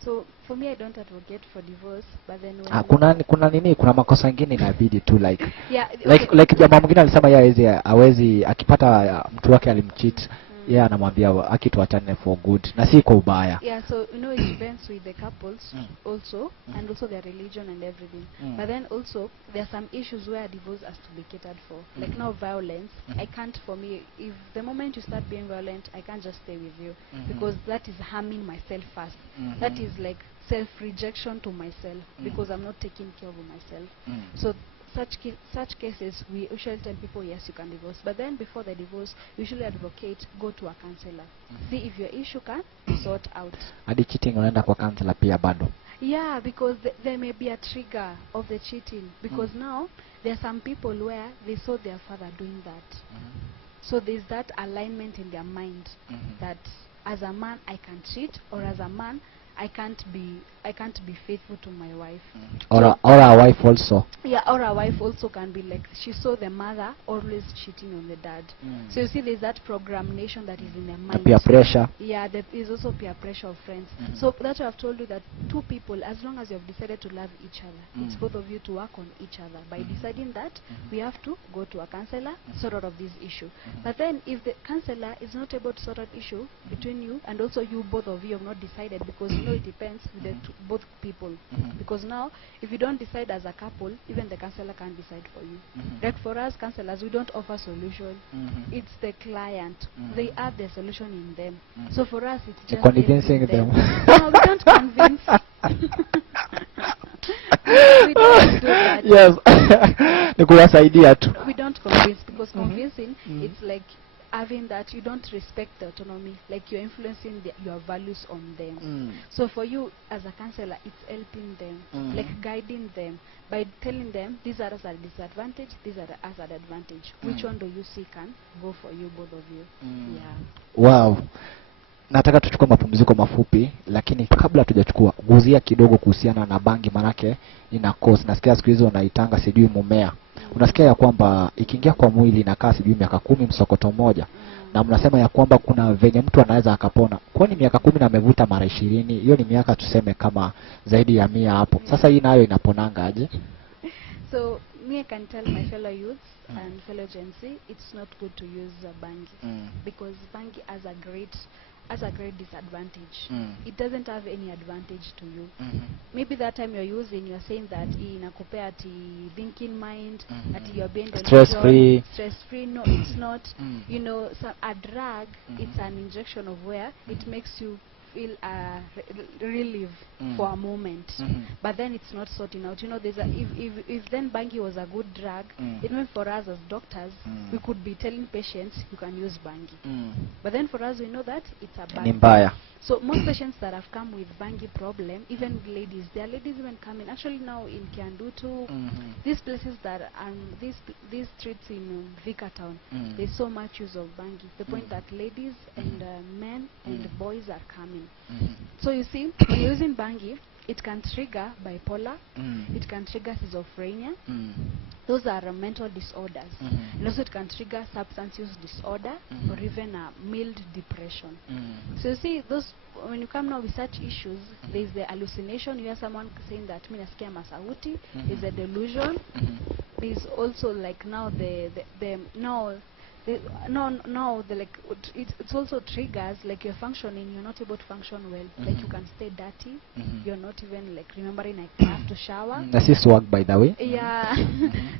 So for me I don't advocate for divorce, but then when kuna makosa mengine inabidi tu like yeah, like jamaa mwingine alisema yeye hawezi akipata mtu wake alimcheat yeye anamwambia akituachane for good na si kwa ubaya. Yeah, so you know it depends with the couples also and also their religion and everything. But then also there are some issues where divorce has to be catered for. Like now violence, I can't, for me, if the moment you start being violent, I can't just stay with you because that is harming myself first. That is like self-rejection to myself because I'm not taking care of myself. So such cases, we usually tell people, yes, you can divorce. But then before the divorce, we usually advocate, go to a counselor. See if your issue can sort out. Hadi cheating unaenda kwa counselor pia bado. Yeah, because there may be a trigger of the cheating. Because now, there are some people where they saw their father doing that. So there's that alignment in their mind that as a man, I can cheat, or as a man, I can't be faithful to my wife. Or a wife also. Yeah, or a wife also can be like, she saw the mother always cheating on the dad. So you see there's that programmation that is in their mind. Peer pressure. Yeah, there is also peer pressure of friends. So that's why I've told you that two people, as long as you have decided to love each other, it's both of you to work on each other. By deciding that, we have to go to a counselor, sort out of this issue. But then if the counselor is not able to sort out issue between you, and also you, both of you have not decided, because you know it depends with the both people. Because now, if you don't decide as a couple, even the counselor can't decide for you. Like for us counselors, we don't offer solution. It's the client. They have the solution in them. So for us, it's just convincing them. No, we don't convince. We don't do that. Yes. Ni kuwasaidia tu. We don't convince, because convincing, it's like having that you don't respect the autonomy, like you're influencing your values on them. So for you as a counselor, it's helping them, like guiding them by telling them these are as a disadvantage, these are as an advantage. Which one do you see can go for you, both of you? Yeah. Wow. Nataka tuchukue mapumziko mafupi, lakini kabla hatujachukua guzia kidogo kuhusiana na bangi, manake ina cause. Nasikia siku hizo unaitanga sijui mumea. Unasikia ya kwamba ikiingia kwa mwili inakaa sijui miaka 10 msokoto moja. Na mnasema ya kwamba kuna venye mtu anaweza akapona. Kwani miaka 10 na amevuta mara 20, hiyo ni miaka tuseme kama zaidi ya 100 hapo. Sasa hii nayo inaponanga aje? So me, I can tell my fellow youths and fellow Gen Z, it's not good to use bangi, because bangi has a great as a great disadvantage. It doesn't have any advantage to you. Maybe that time you're saying that inakupea ati thinking mind, ati you're being stress free. No, it's not. You know, so a drug, it's an injection of where it makes you feel relief for a moment, but then it's not sorting out. You know, there's a if then bangi was a good drug, it meant for us as doctors we could be telling patients you can use bangi, but then for us we know that it's a bad Nimbaya. So most patients that have come with bangi problem, even ladies, there are ladies even coming. Actually now in Kiandutu, these places that these streets in Vika town, there's so much use of bangi. The point that ladies and men and boys are coming. So you see, when you're using bangi, it can trigger bipolar, it can trigger schizophrenia. Those are mental disorders. And also it can trigger substance use disorder or even a mild depression. So you see, those when you come now with such issues, there's the hallucination. You hear someone saying that mi nasikia masauti. There's a delusion. There's also like now it's also triggers like you're functioning, you're not able to function well. Like you can stay dirty. You're not even like remembering I have to shower. Does this work, by the way? Yeah.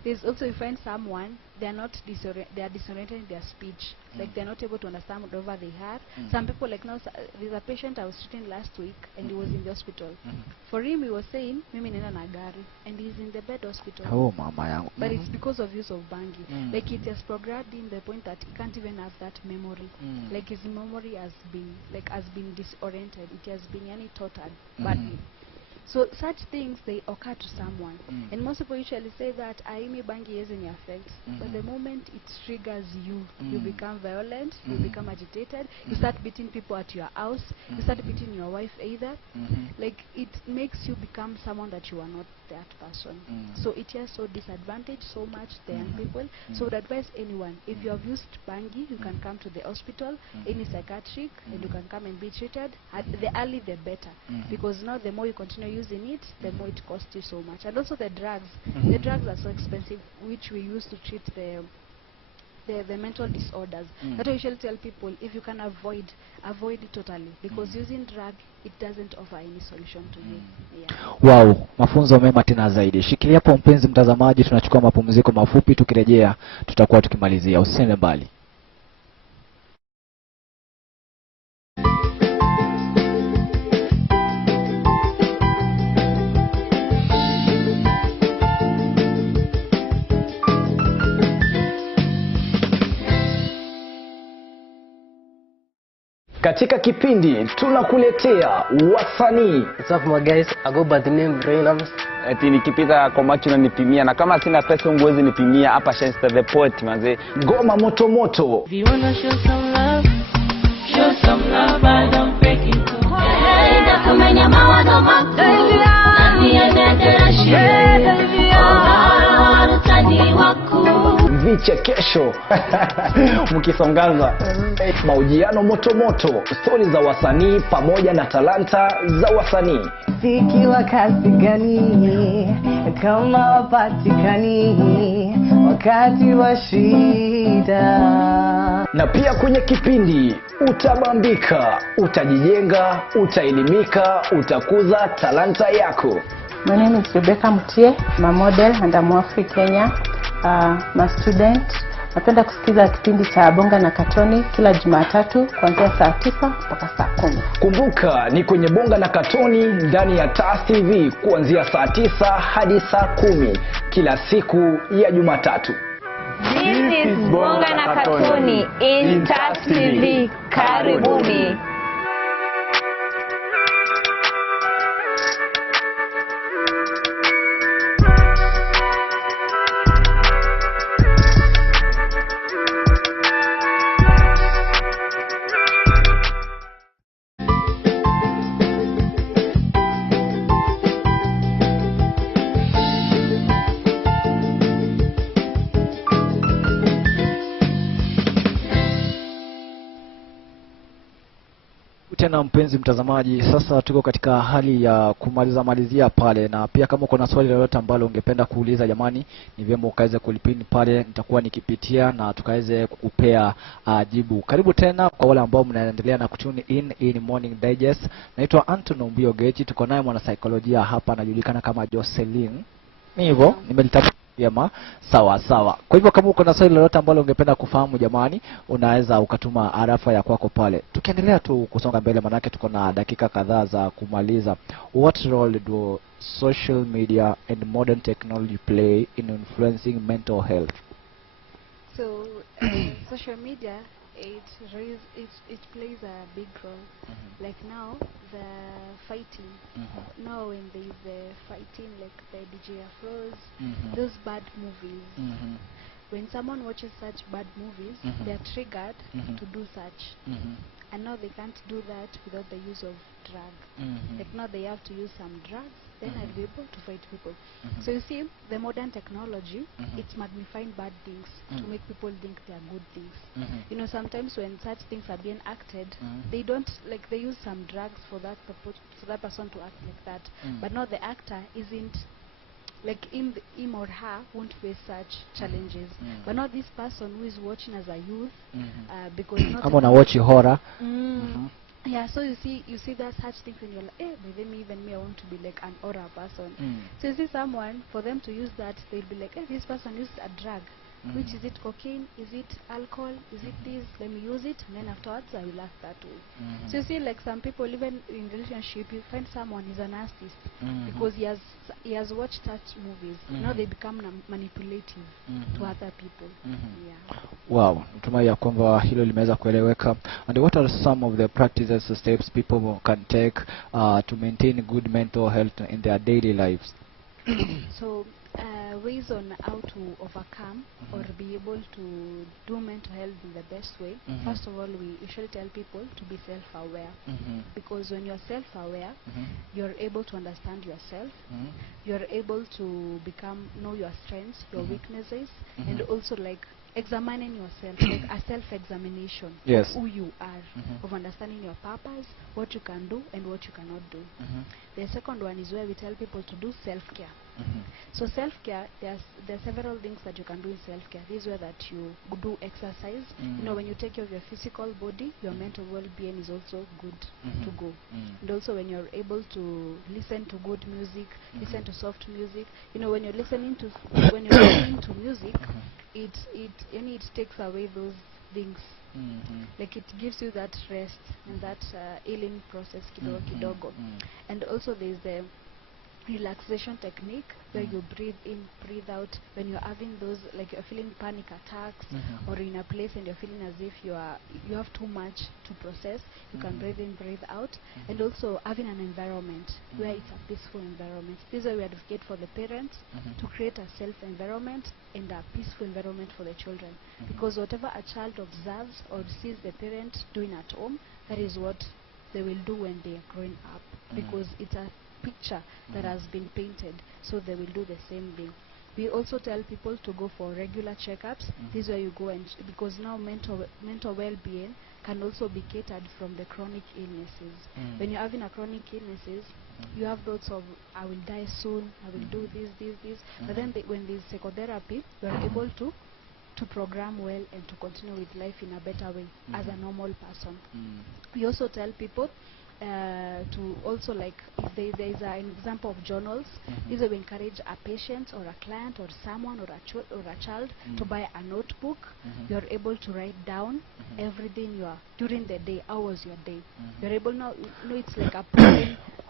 There's also, you find someone, they are disoriented in their speech. Like they're not able to understand whatever they have. Some people, like now, there's a patient I was treating last week and he was in the hospital. For him, he was saying, mimi nena na gari, and he's in the bed hospital. Oh, mama yangu. But it's because of use of bangi. Like it has programmed in the point that he can't even have that memory. Like his memory has been disoriented. It has been total badly. So such things, they occur to someone. And most people usually say that Aimi bangi is in your effect. But the moment it triggers you, you become violent, you become agitated, you start beating people at your house, you start beating your wife either. Like it makes you become someone that you are not that person. So it has so disadvantage so much the young people. So I would advise anyone, if you have used bangi, you can come to the hospital, any psychiatric, and you can come and be treated. The early the better. Because now the more you continue using it, the more it costs you so much. And also the drugs. The drugs are so expensive, which we use to treat the mental disorders. That I usually tell people, if you can avoid it totally, because using drug, it doesn't offer any solution to you. Yeah. Wow, mafunzo mema tena zaidi. Shikilia hapo mpenzi mtazamaji, tunachukua mapumziko mafupi, tukirejea tutakuwa tukimalizia. Usiende mbali. Katika kipindi tunakuletea wasanii. What's up my guys, I go by the name Reynams. Eti nikipita kwa macho na nipimia, na kama sina pesa unguwezi nipimia hapa Shenster the Poet manze. Ngoma moto moto. If you wanna show some love I don't break it to Enda kumenya mawazo makuu Nani enedera shire Warutani waku Vichekesho mkisongaza mahojiano moto moto, stori za wasanii pamoja na talanta za wasanii. Siki wakati gani kama wapatikani wakati wa shida. Na pia kwenye kipindi utabambika, utajijenga, utaelimika, utakuza talanta yako. My name is Rebecca Mutie, I'm a model and I'm Afri Kenya. I'm a student. Napenda kusikiza kipindi cha Bonga na Katoni kila Jumatatu kuanzia saa 9 mpaka saa 10. Kumbuka ni kwenye Bonga na Katoni ndani ya TAS TV kuanzia saa 9 hadi saa 10 kila siku ya Jumatatu. This is Bonga na Katoni in TAS TV. Karibuni. tena mpenzi mtazamaji, sasa tuko katika hali ya malizia pale, na pia kama uko na swali lolote ambalo ungependa kuuliza jamani, ni vyema ukaweze kulipini pale, nitakuwa nikipitia na tukaweze kukupea jibu. Karibu tena kwa wale ambao mnaendelea na kutune in Morning Digest. Naitwa Anton Ombio Gechi, tuko naye mwana saikolojia hapa anajulikana kama Jocelyn. Ni hivyo, nimelitafuta vyema. Sawa sawa. Kwa hivyo kama uko na swali lolote ambalo ungependa kufahamu jamani, unaweza ukatuma arafa ya kwako pale. Tukiendelea tu kusonga mbele, manake tuko na dakika kadhaa za kumaliza. What role do social media and modern technology play in influencing mental health? So social media, it plays a big role. Like now the fighting, now when there is the fighting, like the DJ Afros, those bad movies, when someone watches such bad movies, they are triggered to do such, and now they can't do that without the use of drug. Like now they have to use some drugs, then I'll be able to fight people. So you see, the modern technology, it's magnifying bad things to make people think they are good things. You know, sometimes when such things are being acted, they don't, like, they use some drugs for that person to act like that. But now the actor isn't, like, him or her won't face such challenges. But not this person who is watching as a youth, because not I'm on a watch horror. Yeah, so you see that such things and you're like, even me, I want to be like an horror person. So you see someone, for them to use that, they'll be like, hey, this person used a drug. Which is it, cocaine? Is it alcohol? Is it this? Let me use it, and then afterwards I will act that way. So you see, like some people, even in relationship, you find someone is a narcissist because he has watched such movies. Now they become manipulative to other people. Yeah. Wow, natumai ya kwamba hilo limeweza kueleweka. And what are some of the practices or steps people can take to maintain good mental health in their daily lives? So ways on how to overcome or be able to do mental health in the best way. First of all, we usually tell people to be self-aware, because when you're self-aware, you're able to understand yourself, you're able to know your strengths, your weaknesses, and also like examining yourself, like a self-examination of who you are, of understanding your purpose, what you can do and what you cannot do. The second one is where we tell people to do self-care. So self-care, there are several things that you can do in self-care. This is where that you do exercise. You know, when you take care of your physical body, your mental well-being is also good to go. And also when you're able to listen to good music, listen to soft music. You know, when you're listening to music, it takes away those things. Like it gives you that rest and that healing process kidogo. And also there's the relaxation technique where you breathe in, breathe out. When you're having those, like you're feeling panic attacks or in a place and you're feeling as if you have too much to process, you can breathe in, breathe out. And also having an environment where it's a peaceful environment. This is why we advocate for the parents to create a self environment and a peaceful environment for the children, because whatever a child observes or sees the parent doing at home, that is what they will do when they are growing up, because it's a picture that has been painted, so they will do the same thing. We also tell people to go for regular checkups. This is where you go, and because now mental well-being can also be catered from the chronic illnesses. When you're having a chronic illnesses, you have thoughts of, I will die soon, I will do this. But then when there's psychotherapy, you are able to program well and to continue with life in a better way as a normal person. We also tell people to also, like, if there is an example of journals, this will encourage a patient or a client or someone or a child to buy a notebook. You're able to write down everything during the day. How was your day? You're able now, it's like a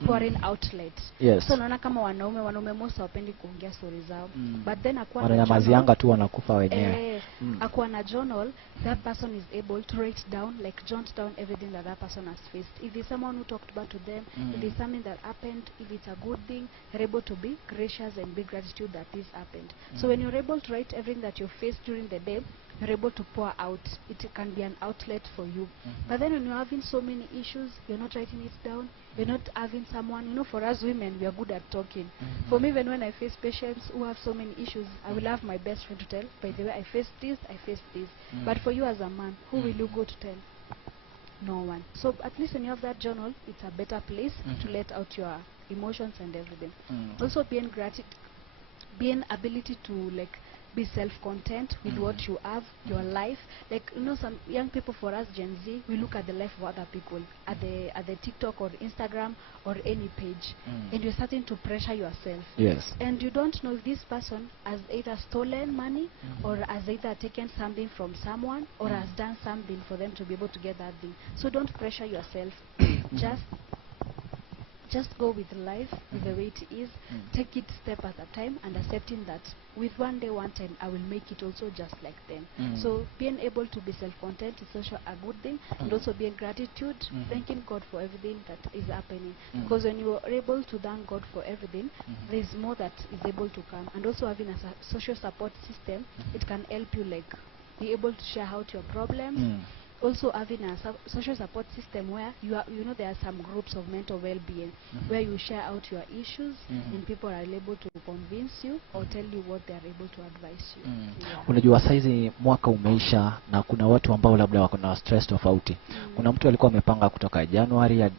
pouring outlet. Yes. So naona kama wanaume most hawapendi kuongea story zao, but then wananyamazianga tu wanakufa wenyewe. Akuwa na journal, that person is able to write down, like jot down everything that person has faced. If it's someone who talked bad to them, if it's something that happened, if it's a good thing, you're able to be gracious and be gratitude that this happened. So when you're able to write everything that you faced during the day, you're able to pour out. It can be an outlet for you. But then when you're having so many issues, you're not writing it down, you're not having someone, for us women, we are good at talking. For me, when I face patients who have so many issues, I will have my best friend to tell, by the way, I faced this. But for you as a man, who will you go to tell? no one. So at least when you have that journal, it's a better place to let out your emotions and everything. Also being being ability to like be self-content with what you have, your life. Like, you know, some young people, for us Gen Z, we look at the life of other people at the TikTok or Instagram or any page, and you're starting to pressure yourself. Yes. And you don't know if this person has either stolen money or has either taken something from someone or has done something for them to be able to get that thing. So don't pressure yourself. Just go with life with the way it is. Take it step at a time and accepting that with one time I will make it also just like them. So being able to be self-content is also a good thing, and also being gratitude, thanking God for everything that is happening. Because when you are able to thank God for everything, there is more that is able to come. And also having a social support system, it can help you like be able to share out your problems. Also having a social support system where you know there are some groups of mental well-being where you share out your issues and people are able to convince you or tell you what they are able to advise you. Unajua saizi mwaka umeisha na kuna watu ambao labda wako na stress tofauti. Kuna mtu alikuwa amepanga kutoka Januari ya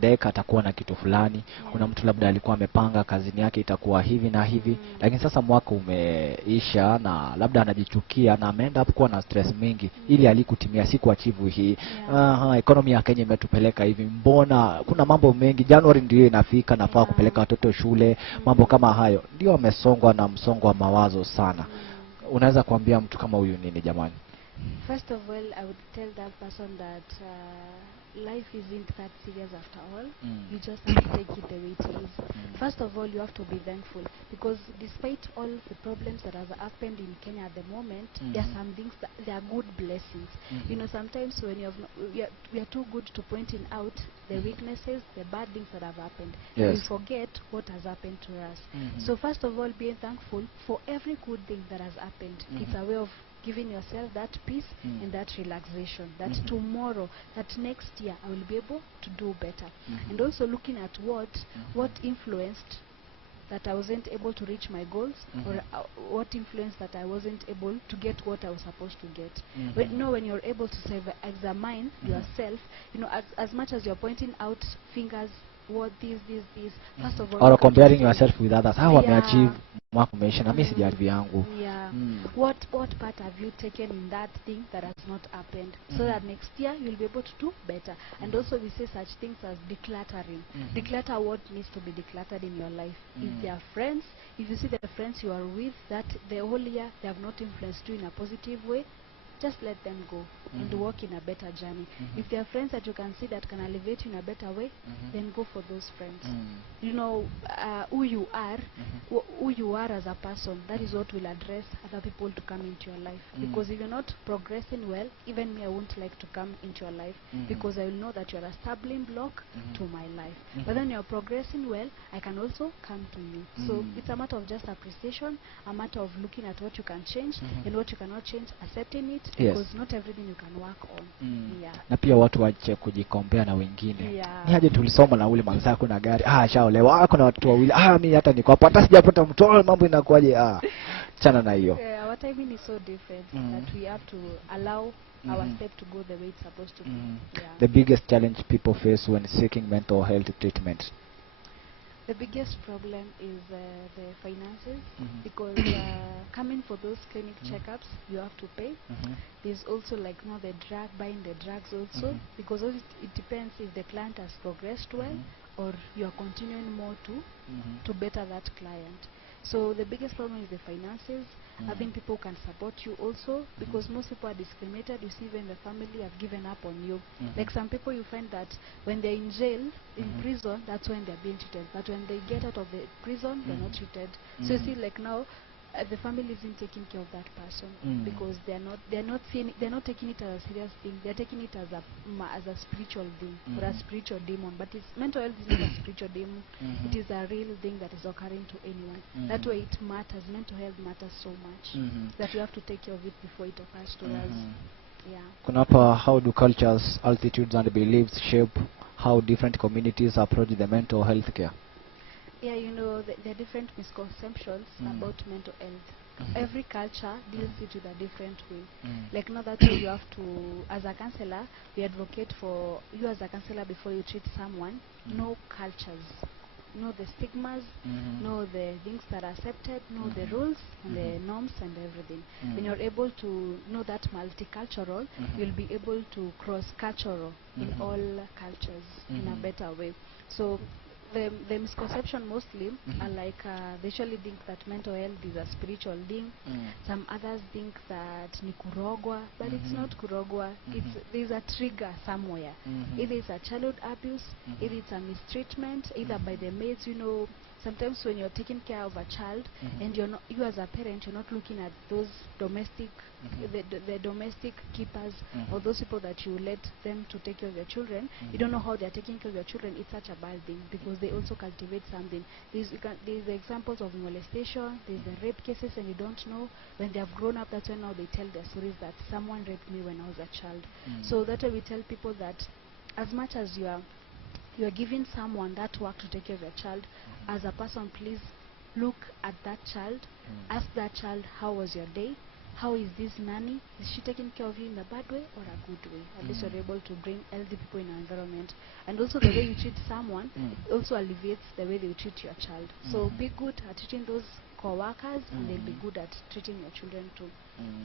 deka atakuwa na kitu fulani. Kuna mtu labda alikuwa amepanga kazini yake itakuwa hivi na hivi, lakini sasa mwaka umeisha na labda anajichukia na ameenda hapo kuwa na stress mingi ili alikutimia siku achieve hii. Economy ya Kenya imetupeleka hivi. Mbona kuna mambo mengi, Januari ndio inafika, nafaa kupeleka watoto shule, mambo kama hayo. Ndio amesongwa na msongo wa mawazo sana. Unaweza kuambia mtu kama huyu nini jamani? First of all, I would tell that person that life isn't that serious after all. You just have to take it the way it is. First of all, you have to be thankful, because despite all the problems that have happened in Kenya at the moment, there are some things that they are good blessings. You know, sometimes when we are too good to pointing out the weaknesses, the bad things that have happened, we forget what has happened to us. So first of all, being thankful for every good thing that has happened. It's a way of giving yourself that peace and that relaxation, that tomorrow, that next year I will be able to do better. And also looking at what influenced that I wasn't able to reach my goals, or what influenced that I wasn't able to get what I was supposed to get. But, you know, when you're able to examine yourself, you know, as much as you're pointing out fingers, what this, first of all, Or comparing yourself with others, how wameachieve mwaka umeisha na mimi sijaaribu yangu. What part have you taken in that thing that has not happened, so that next year you'll be able to do better. And also we say such things as decluttering. Declutter what needs to be decluttered in your life. If they are friends, if you see the friends you are with that the whole year they have not influenced you in a positive way, just let them go and walk in a better journey. If there are friends that you can see that can elevate you in a better way, then go for those friends. You know, who you are as a person, that is what will address other people to come into your life. Because if you're not progressing well, even me, I won't like to come into your life, because I will know that you're a stumbling block to my life. But then you're progressing well, I can also come to you. So it's a matter of just appreciation, a matter of looking at what you can change and what you cannot change, accepting it. Because not everything you can work on. Na pia watu wache kujikombea na wengine. Ni aje tulisoma na ule manzako na gari. Shaolewa kuna watu wawili. Mimi hata niko hapa hata sijapata mtoto, mambo inakuaje? Chana na hiyo. Our timing is so different that we have to allow our step to go the way it's supposed to go. The biggest challenge people face when seeking mental health treatment. The biggest problem is the finances, because coming for those clinic checkups, you have to pay. There's also like buying the drugs also, because it depends if the client has progressed well or you are continuing more to better that client. So the biggest problem is the finances. Having people who can support you also, because most people are discriminated. You see, when the family have given up on you. Like some people, you find that when they're in jail, in prison, that's when they're being treated. But when they get out of the prison, they're not treated. So you see, like now, the family isn't taking care of that person, because they're not taking it as a serious thing. They're taking it as a spiritual thing, or a spiritual demon. But mental health is not a spiritual demon. It is a real thing that is occurring to anyone. That's why it matters. Mental health matters so much that we have to take care of it before it occurs to us. Kunapa, how do cultures, altitudes and beliefs shape how different communities approach the mental health care? Yeah, you know, there are different misconceptions about mental health. every culture deals it with a different way. Like now that's why you have to, as a counselor, we advocate for you as a counselor before you treat someone, know cultures, know the stigmas, know the things that are accepted, know the rules and the norms and everything. When you're able to know that multicultural, you'll be able to cross-cultural in all cultures in a better way. So the misconception mostly are like they usually think that mental health is a spiritual thing. Some others think that ni kurogwa, but it's not kurogwa. There's a trigger somewhere. Either it's a childhood abuse, either it's a mistreatment, either by the maids. You know, sometimes when you're taking care of a child and you're not, you as a parent, you're not looking at those domestic the domestic keepers or those people that you let them to take care of your children. You don't know how they're taking care of your children. It's such a bad thing because they also cultivate something. There's the examples of molestation, there's the rape cases, and you don't know when they have grown up. That's when now they tell their stories that someone raped me when I was a child. So that's why we tell people that as much as you are giving someone that work to take care of your child, as a person, please look at that child, ask that child, how was your day? How is this nanny? Is she taking care of you in a bad way or a good way? At least you're able to bring healthy people in our environment. And also the way you treat someone also alleviates the way they treat your child. So be good at treating those co-workers and they'll be good at treating your children too.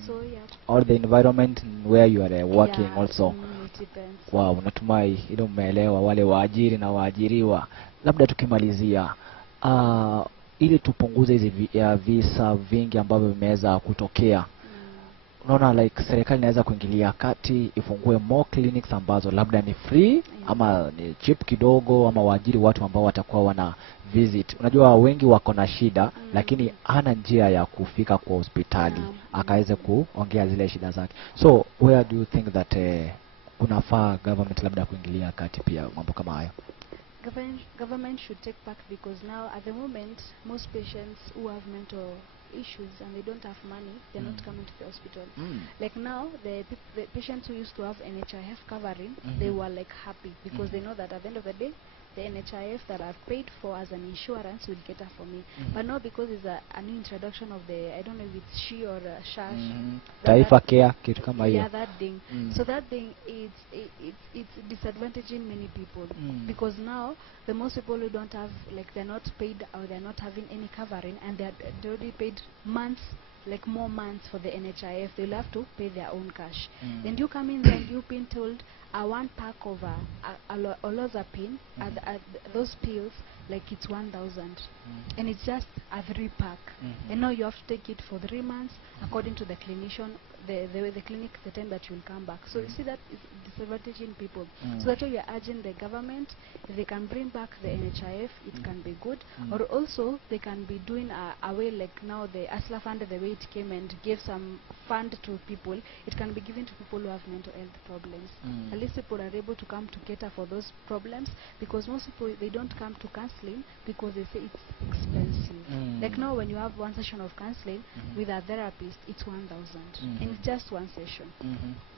So yeah. Or the environment where you are working also. It depends. Wow, natumai hilo umeelewa wale waajiri na waajiriwa. Labda tukimalizia ili tupunguze hizi visa vingi ambavyo vimeweza kutokea. Unaona like serikali inaweza kuingilia kati ifungue more clinics ambazo labda ni free ama ni cheap kidogo, ama waajiri watu ambao watakuwa wana visit. Unajua wengi wako na shida lakini hana njia ya kufika kwa hospitali akaweze kuongea zile shida zake. So where do you think that kunafaa government labda kuingilia kati pia mambo kama hayo? Government should take back, because now at the moment most patients who have mental issues and they don't have money, they're not coming to the hospital. Like now the patients who used to have NHIF covering, they were like happy because they know that at the end of the day the NHIF that I've paid for as an insurance will cater for me. But now because it's a new introduction of the, I don't know if it's SHE or SHASH, Taifa Care, kitu kama hiyo. yeah, that thing. So that thing, it's disadvantaging many people because now the most people who don't have, like they're not paid or they're not having any covering, and they already paid months, like more months for the NHIF, they'll have to pay their own cash. And you come in there and you've been told a one pack of olozapine, those pills, like it's 1,000, and it's just a 3-pack, and now you have to take it for 3 months according to the clinician, the clinic, the time that you will come back. So you see that is disadvantaging people. So that's why we are urging the government, if they can bring back the NHIF, it can be good. Or also they can be doing a way like now the ASLA fund, the way it came and gave some fund to people, it can be given to people who have mental health problems. At least people are able to come to cater for those problems, because most people, they don't come to counseling because they say it's expensive. Like now when you have one session of counseling with a therapist, it's 1,000, and it's just one session.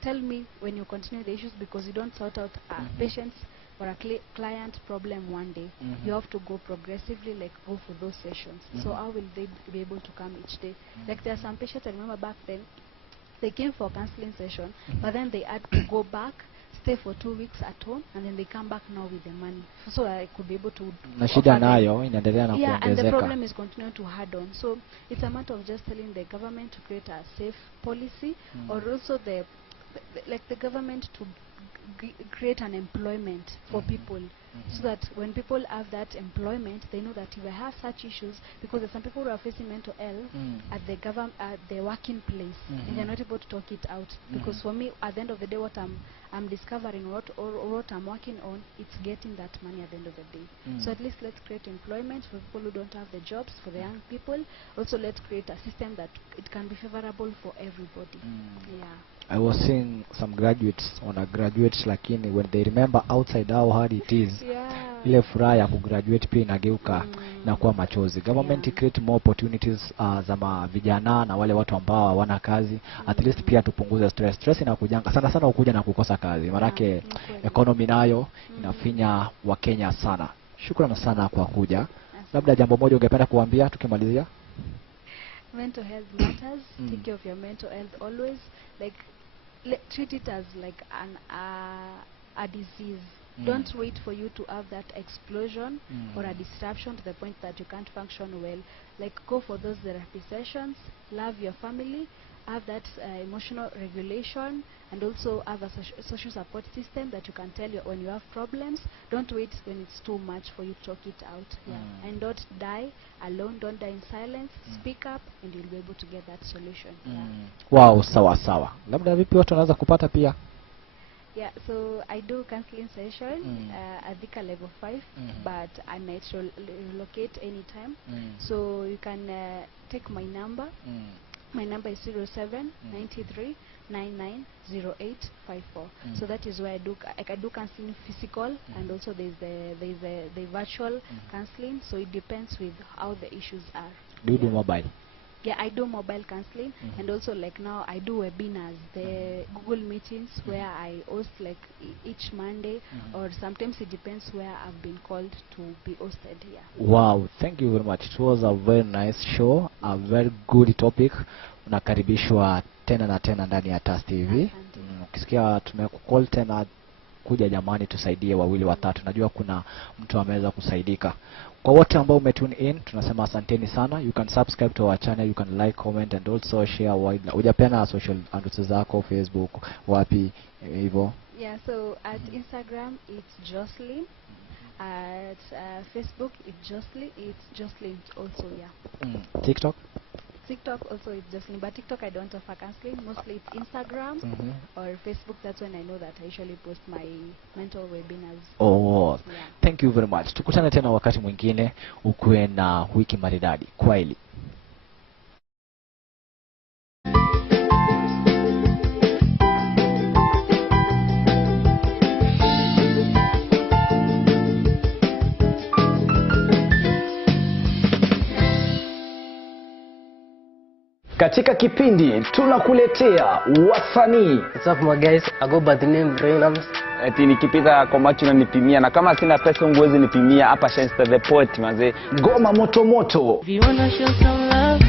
Tell me when you continue the issues, because you don't sort out a patient's or a client problem one day, you have to go progressively, like go for those sessions. So how will they be able to come each day? Like there are some patients, I remember back then, they came for a counseling session, but then they had to go back, stay for 2 weeks at home, and then they come back now with the money. So I could be able to yeah, and the problem is continuing to hard on. So it's a matter of just telling the government to create a safe policy, or also the government to create an employment for people, so that when people have that employment, they know that if they have such issues, because there's some people who are facing mental health at the working place, and they're not able to talk it out. Because for me, at the end of the day, what I'm discovering, what I'm working on, it's getting that money at the end of the day. So at least let's create employment for people who don't have the jobs, for the young people. Also let's create a system that it can be favorable for everybody. Yeah. I was seeing some graduates on a graduates, lakini when they remember outside how hard it is, ile furaha ya kugraduate pia inageuka na kuwa machozi. Government create more opportunities za vijana na wale watu ambao hawana kazi. At least pia tupunguze stress. Stress inakujanga sana sana ukuja na kukosa kazi. Maanake economy nayo inafinya wa Kenya sana. Shukrani sana kwa kuja. Labda jambo moja ungependa kuambia tukimalizia? mental health matters. Take care of your mental health always. Like, treat it as like a disease. Don't wait for you to have that explosion or a disruption to the point that you can't function well. Like, go for those therapy sessions, love your family, have that emotional regulation, and also have a social support system that you can tell you when you have problems. Don't wait when it's too much for you to talk it out. And don't die alone, don't die in silence. Speak up and you'll be able to get that solution. Wow, sawa sawa. Labda vipi watu wanaweza kupata pia? Yeah, so I do counseling session at Thika level 5, but I might relocate anytime. So you can take my number. My number is 0793 990854. So that is where I can do counseling physical, and also there's the virtual counseling. So it depends with how the issues are. Do you do mobile? Yeah, I do mobile counseling, and also like now I do webinars, the Google meetings where I host like each Monday, or sometimes it depends where I've been called to be hosted here. Wow, thank you very much. It was a very nice show, a very good topic. Unakaribishwa tena na tena ndani ya TAS TV. Ukisikia tumekucall tena, kuja jamani, tusaidie wawili watatu. Najua kuna mtu ameweza kusaidika. Kwa wote ambao umetune in, tunasema asanteni sana. You can subscribe to our channel, you can like, comment and also share widely. Ujapena social handles zako, Facebook, wapi hivyo? Yeah, so at Instagram it's Jocelyn. At Facebook it's Jocelyn also, yeah. TikTok? TikTok also it's Jocelyn, but TikTok I don't offer counseling. Mostly it's Instagram or Facebook. That's when I know that I usually post my mental webinars. Oh, thank you very much. Tukutane tena wakati mwingine. Ukuwe na wiki maridadi. Kwaheri. Katika kipindi tunakuletea wasanii. What's up my guys? I go by the name Reynams. Eti nikipita kwa macho na nipimia, na kama sina pesa unguwezi nipimia hapa Shenster the Poet manze. Ngoma moto moto. If you wanna show some love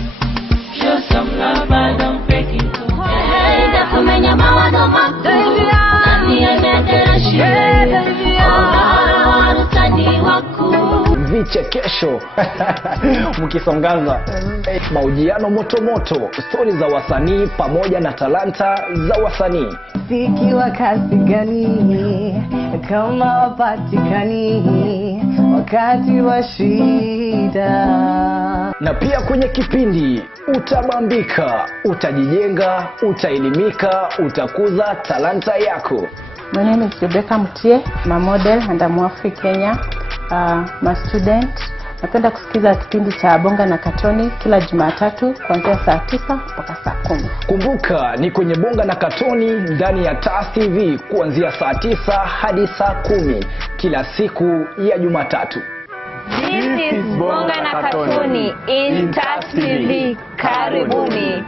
I don't fake it. Enda kumenya mawano mako nani enedera shire warutani wako vichekesho mkisongaza mahojiano moto moto, stori za wasanii pamoja na talanta za wasanii. Sikiwa kasi gani kama wapatikani wakati wa shida. Na pia kwenye kipindi utabambika, utajijenga, utaelimika, utakuza talanta yako. My name is Rebecca Mutie, I'm a model and I'm Afri Kenya. I'm a student. Napenda kusikiza kipindi cha Bonga na Katoni kila Jumatatu kuanzia saa 9 mpaka saa 10. Kumbuka ni kwenye Bonga na Katoni ndani ya TAS TV kuanzia saa 9 hadi saa 10 kila siku ya Jumatatu. This is Bonga na Katoni in TAS TV. Karibuni.